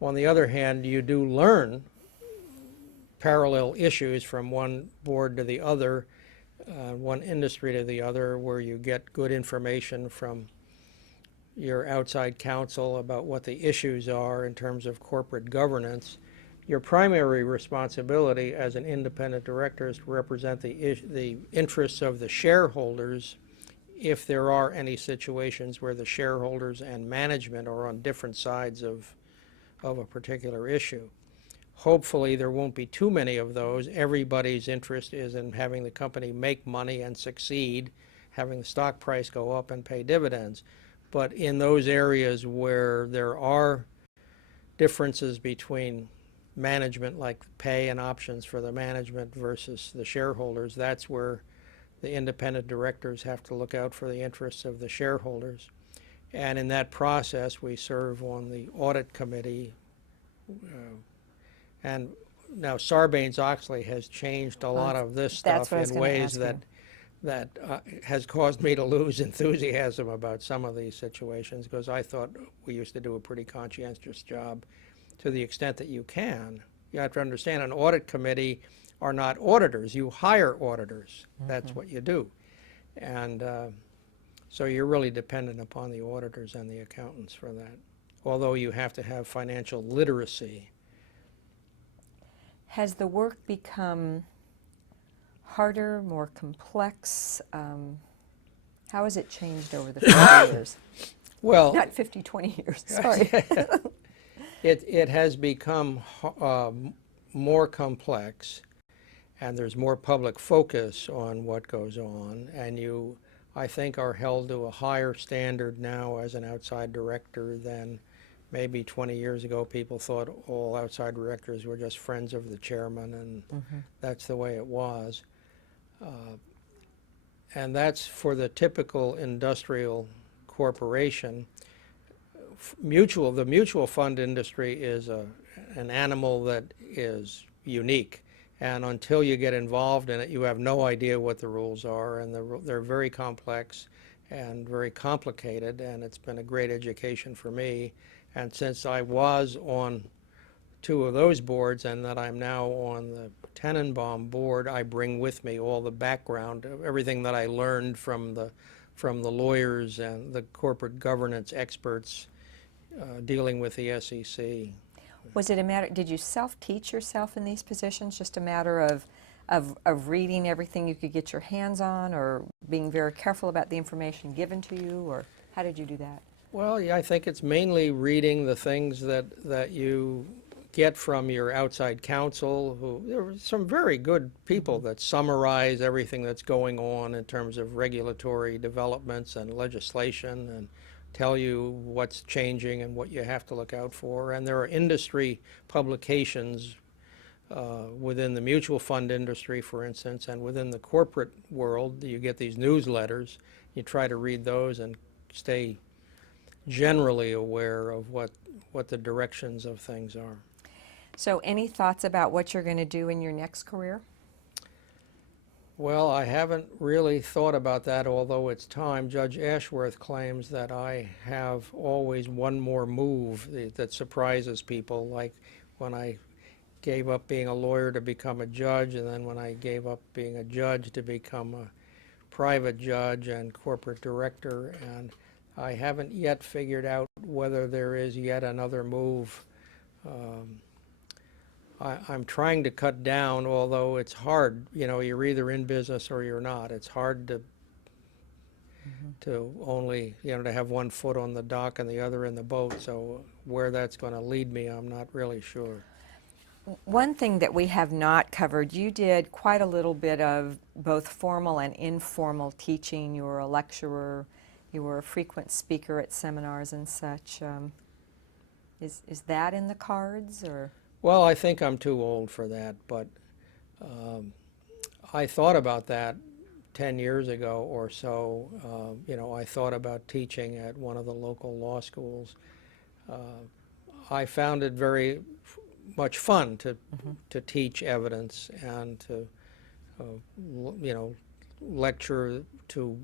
On the other hand, you do learn parallel issues from one board to the other, one industry to the other, where you get good information from your outside counsel about what the issues are in terms of corporate governance. Your primary responsibility as an independent director is to represent the interests of the shareholders if there are any situations where the shareholders and management are on different sides of a particular issue. Hopefully there won't be too many of those. Everybody's interest is in having the company make money and succeed, having the stock price go up and pay dividends. But in those areas where there are differences between management, like pay and options for the management versus the shareholders, that's where the independent directors have to look out for the interests of the shareholders. And in that process, we serve on the audit committee. And now Sarbanes-Oxley has changed a lot of this stuff in ways that has caused me to lose enthusiasm about some of these situations, because I thought we used to do a pretty conscientious job to the extent that you can. You have to understand, an audit committee are not auditors. You hire auditors. That's what you do. And so you're really dependent upon the auditors and the accountants for that, although you have to have financial literacy. Has the work become harder, more complex? How has it changed over the 50 years? Well, Not 50, 20 years, sorry. it has become more complex, and there's more public focus on what goes on, and you, I think, are held to a higher standard now as an outside director than maybe 20 years ago. People thought all outside directors were just friends of the chairman, and that's the way it was. And that's for the typical industrial corporation. The mutual fund industry is an animal that is unique, and until you get involved in it, you have no idea what the rules are, and they're very complex and very complicated, and it's been a great education for me. And since I was on two of those boards and that I'm now on the Tenenbaum board, I bring with me all the background, everything that I learned from the lawyers and the corporate governance experts dealing with the SEC. Was it a matter, did you self-teach yourself in these positions, just a matter of reading everything you could get your hands on, or being very careful about the information given to you, or how did you do that? Well, yeah, I think it's mainly reading the things that you get from your outside counsel, who there are some very good people that summarize everything that's going on in terms of regulatory developments and legislation and tell you what's changing and what you have to look out for. And there are industry publications within the mutual fund industry, for instance, and within the corporate world. You get these newsletters. You try to read those and stay generally aware of what the directions of things are. So any thoughts about what you're going to do in your next career? Well, I haven't really thought about that, although it's time. Judge Ashworth claims that I have always one more move that surprises people, like when I gave up being a lawyer to become a judge, and then when I gave up being a judge to become a private judge and corporate director, and I haven't yet figured out whether there is yet another move. I'm trying to cut down, although it's hard. You know, you're either in business or you're not. It's hard to only, to have one foot on the dock and the other in the boat. So where that's going to lead me, I'm not really sure. One thing that we have not covered, you did quite a little bit of both formal and informal teaching. You were a lecturer. You were a frequent speaker at seminars and such. Is that in the cards, or? Well, I think I'm too old for that, but I thought about that 10 years ago or so. I thought about teaching at one of the local law schools. I found it very much fun to teach evidence and to, lecture to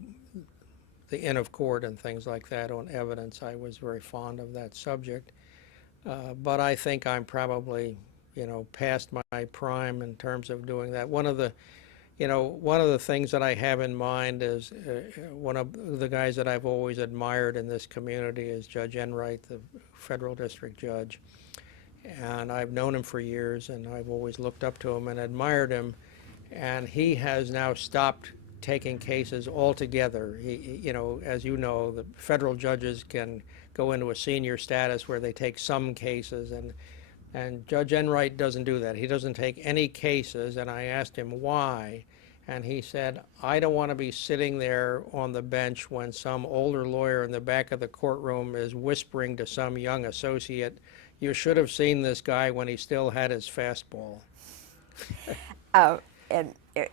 the Inn of Court and things like that on evidence. I was very fond of that subject. But I think I'm probably, past my prime in terms of doing that. One of the things that I have in mind is one of the guys that I've always admired in this community is Judge Enright, the federal district judge. And I've known him for years, and I've always looked up to him and admired him. And he has now stopped taking cases altogether. He, as you know, the federal judges can go into a senior status where they take some cases, and Judge Enright doesn't do that. He doesn't take any cases, and I asked him why, and he said, I don't want to be sitting there on the bench when some older lawyer in the back of the courtroom is whispering to some young associate, you should have seen this guy when he still had his fastball.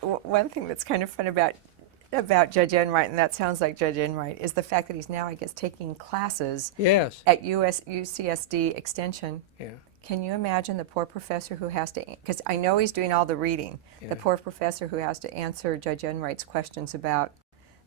One thing that's kind of fun about Judge Enright, and that sounds like Judge Enright, is the fact that he's now, I guess, taking classes Yes. at UCSD Extension. Yeah. Can you imagine the poor professor who has to, because I know he's doing all the reading, Yeah. the poor professor who has to answer Judge Enright's questions about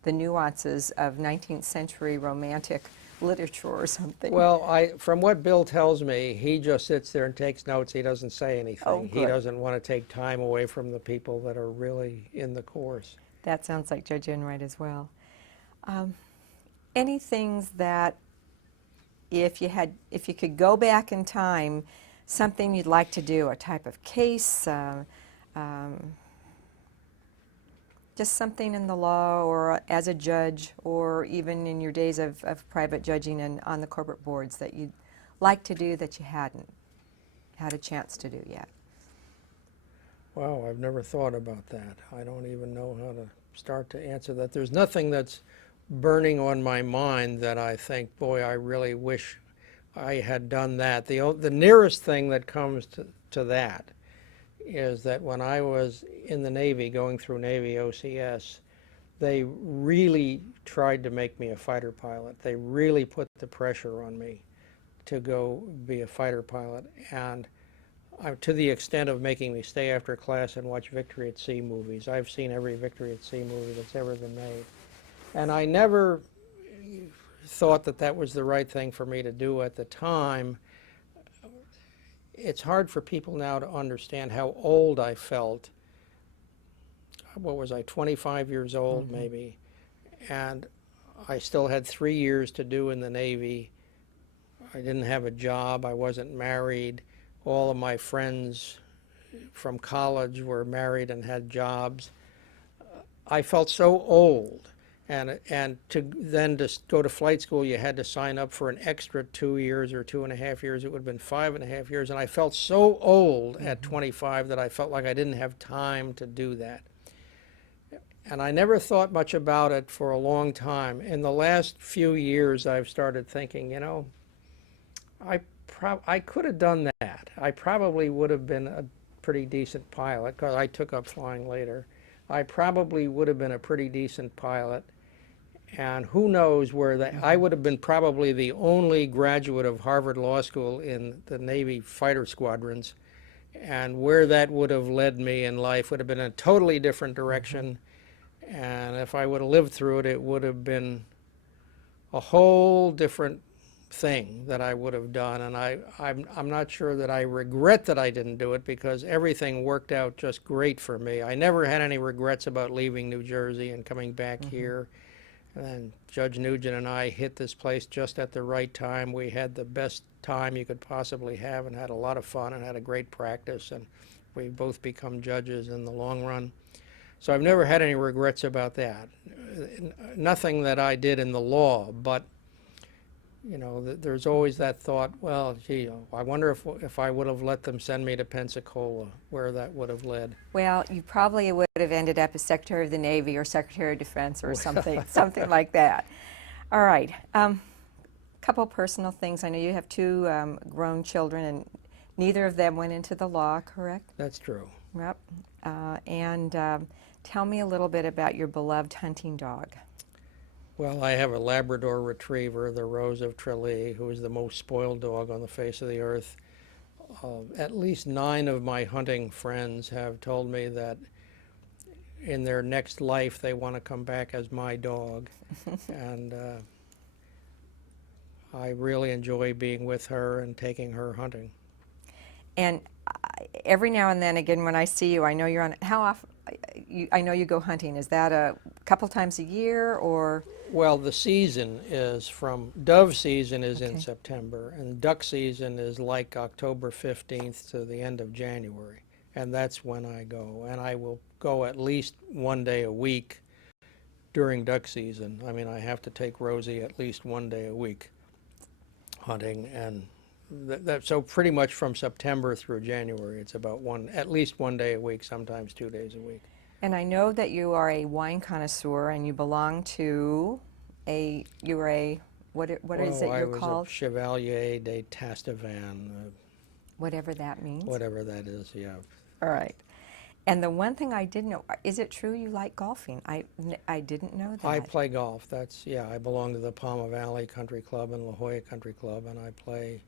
the nuances of 19th century romantic literature or something. Well, from what Bill tells me, he just sits there and takes notes. He doesn't say anything. Oh, He good. doesn't want to take time away from the people that are really in the course. That sounds like Judge Enright as well. Any things that, if you could go back in time, something you'd like to do, a type of case, just something in the law or as a judge or even in your days of private judging and on the corporate boards that you'd like to do that you hadn't had a chance to do yet? Wow, I've never thought about that. I don't even know how to start to answer that. There's nothing that's burning on my mind that I think, boy, I really wish I had done that. The nearest thing that comes to that is that when I was in the Navy, going through Navy OCS, they really tried to make me a fighter pilot. They really put the pressure on me to go be a fighter pilot, and to the extent of making me stay after class and watch Victory at Sea movies. I've seen every Victory at Sea movie that's ever been made. And I never thought that that was the right thing for me to do at the time. it's hard for people now to understand how old I felt. What was I, 25 years old maybe? And I still had 3 years to do in the Navy. I didn't have a job. I wasn't married. All of my friends from college were married and had jobs. I felt so old. And to then to go to flight school, you had to sign up for an extra 2 years or 2.5 years. It would have been 5.5 years. And I felt so old at 25 that I felt like I didn't have time to do that. And I never thought much about it for a long time. In the last few years, I've started thinking, you know, I could have done that. I probably would have been a pretty decent pilot because I took up flying later. I probably would have been a pretty decent pilot. And who knows where that, I would have been probably the only graduate of Harvard Law School in the Navy fighter squadrons. And where that would have led me in life would have been a totally different direction. And if I would have lived through it, it would have been a whole different thing that I would have done. And I'm not sure that I regret that I didn't do it because everything worked out just great for me. I never had any regrets about leaving New Jersey and coming back here. And Judge Nugent and I hit this place just at the right time. We had the best time you could possibly have and had a lot of fun and had a great practice. And we both become judges in the long run. So I've never had any regrets about that. Nothing that I did in the law, but you know, there's always that thought, well, gee, I wonder if I would have let them send me to Pensacola, where that would have led. Well, you probably would have ended up as Secretary of the Navy or Secretary of Defense or something, something like that. All right. Couple personal things. I know you have two grown children, and neither of them went into the law, correct? That's true. Yep. Tell me a little bit about your beloved hunting dog. Well, I have a Labrador Retriever, the Rose of Tralee, who is the most spoiled dog on the face of the earth. At least 9 of my hunting friends have told me that in their next life they want to come back as my dog. And I really enjoy being with her and taking her hunting. And every now and then, again, when I see you, I know you're on, how often, I know you go hunting. Is that a couple times a year or? Well, the season is dove season is in Okay. September, and duck season is like October 15th to the end of January, and that's when I go. And I will go at least 1 day a week during duck season. I mean, I have to take Rosie at least 1 day a week hunting, and so pretty much from September through January, it's about at least 1 day a week, sometimes 2 days a week. And I know that you are a wine connoisseur, and you belong to what is it I you're was called? a Chevalier de Tastavan, Whatever that means. whatever that is, yeah. All right. And the one thing I didn't know, is it true you like golfing? I didn't know that. I play golf. I belong to the Palma Valley Country Club and La Jolla Country Club, and I play,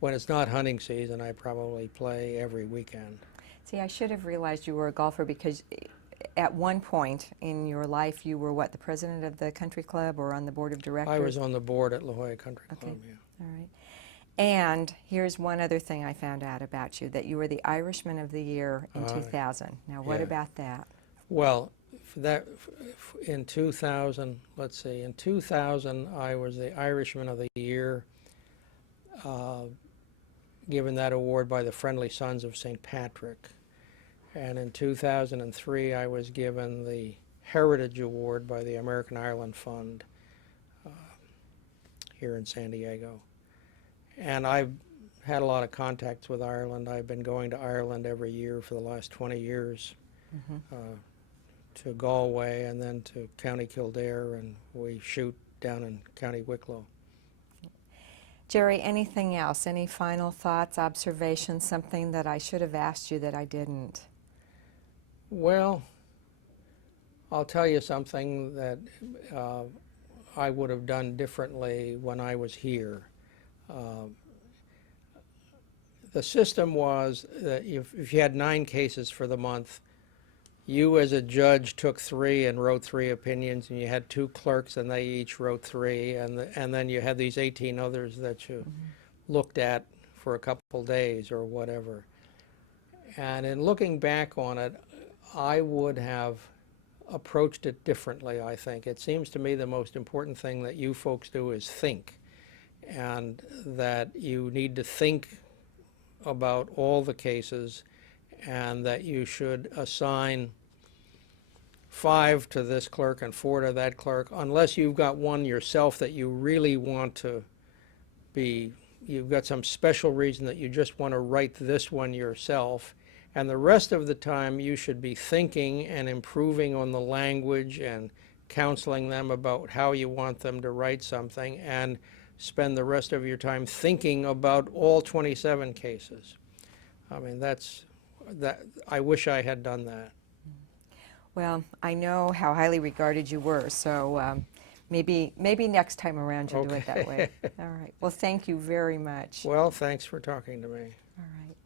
when it's not hunting season, I probably play every weekend. See, I should have realized you were a golfer because at one point in your life you were what, the president of the country club or on the board of directors? I was on the board at La Jolla Country Club, Okay. yeah. All right. And here's one other thing I found out about you, that you were the Irishman of the Year in 2000. Now, what yeah. about that? Well, in 2000, let's see, in 2000 I was the Irishman of the Year, given that award by the Friendly Sons of St. Patrick. And in 2003 I was given the Heritage Award by the American Ireland Fund here in San Diego. And I've had a lot of contacts with Ireland. I've been going to Ireland every year for the last 20 years, to Galway and then to County Kildare, and we shoot down in County Wicklow. Jerry, anything else? Any final thoughts, observations, something that I should have asked you that I didn't? Well, I'll tell you something that I would have done differently when I was here. The system was that if you had 9 cases for the month, you as a judge took 3 and wrote 3 opinions, and you had 2 clerks and they each wrote 3, and then you had these 18 others that you looked at for a couple days or whatever. And in looking back on it, I would have approached it differently, I think. It seems to me the most important thing that you folks do is think, and that you need to think about all the cases, and that you should assign 5 to this clerk and 4 to that clerk, unless you've got one yourself that you really want to be, you've got some special reason that you just want to write this one yourself. And the rest of the time you should be thinking and improving on the language and counseling them about how you want them to write something, and spend the rest of your time thinking about all 27 cases. I mean, I wish I had done that. Well, I know how highly regarded you were, so maybe next time around you'll do it that way. All right. Well, thank you very much. Well, thanks for talking to me. All right.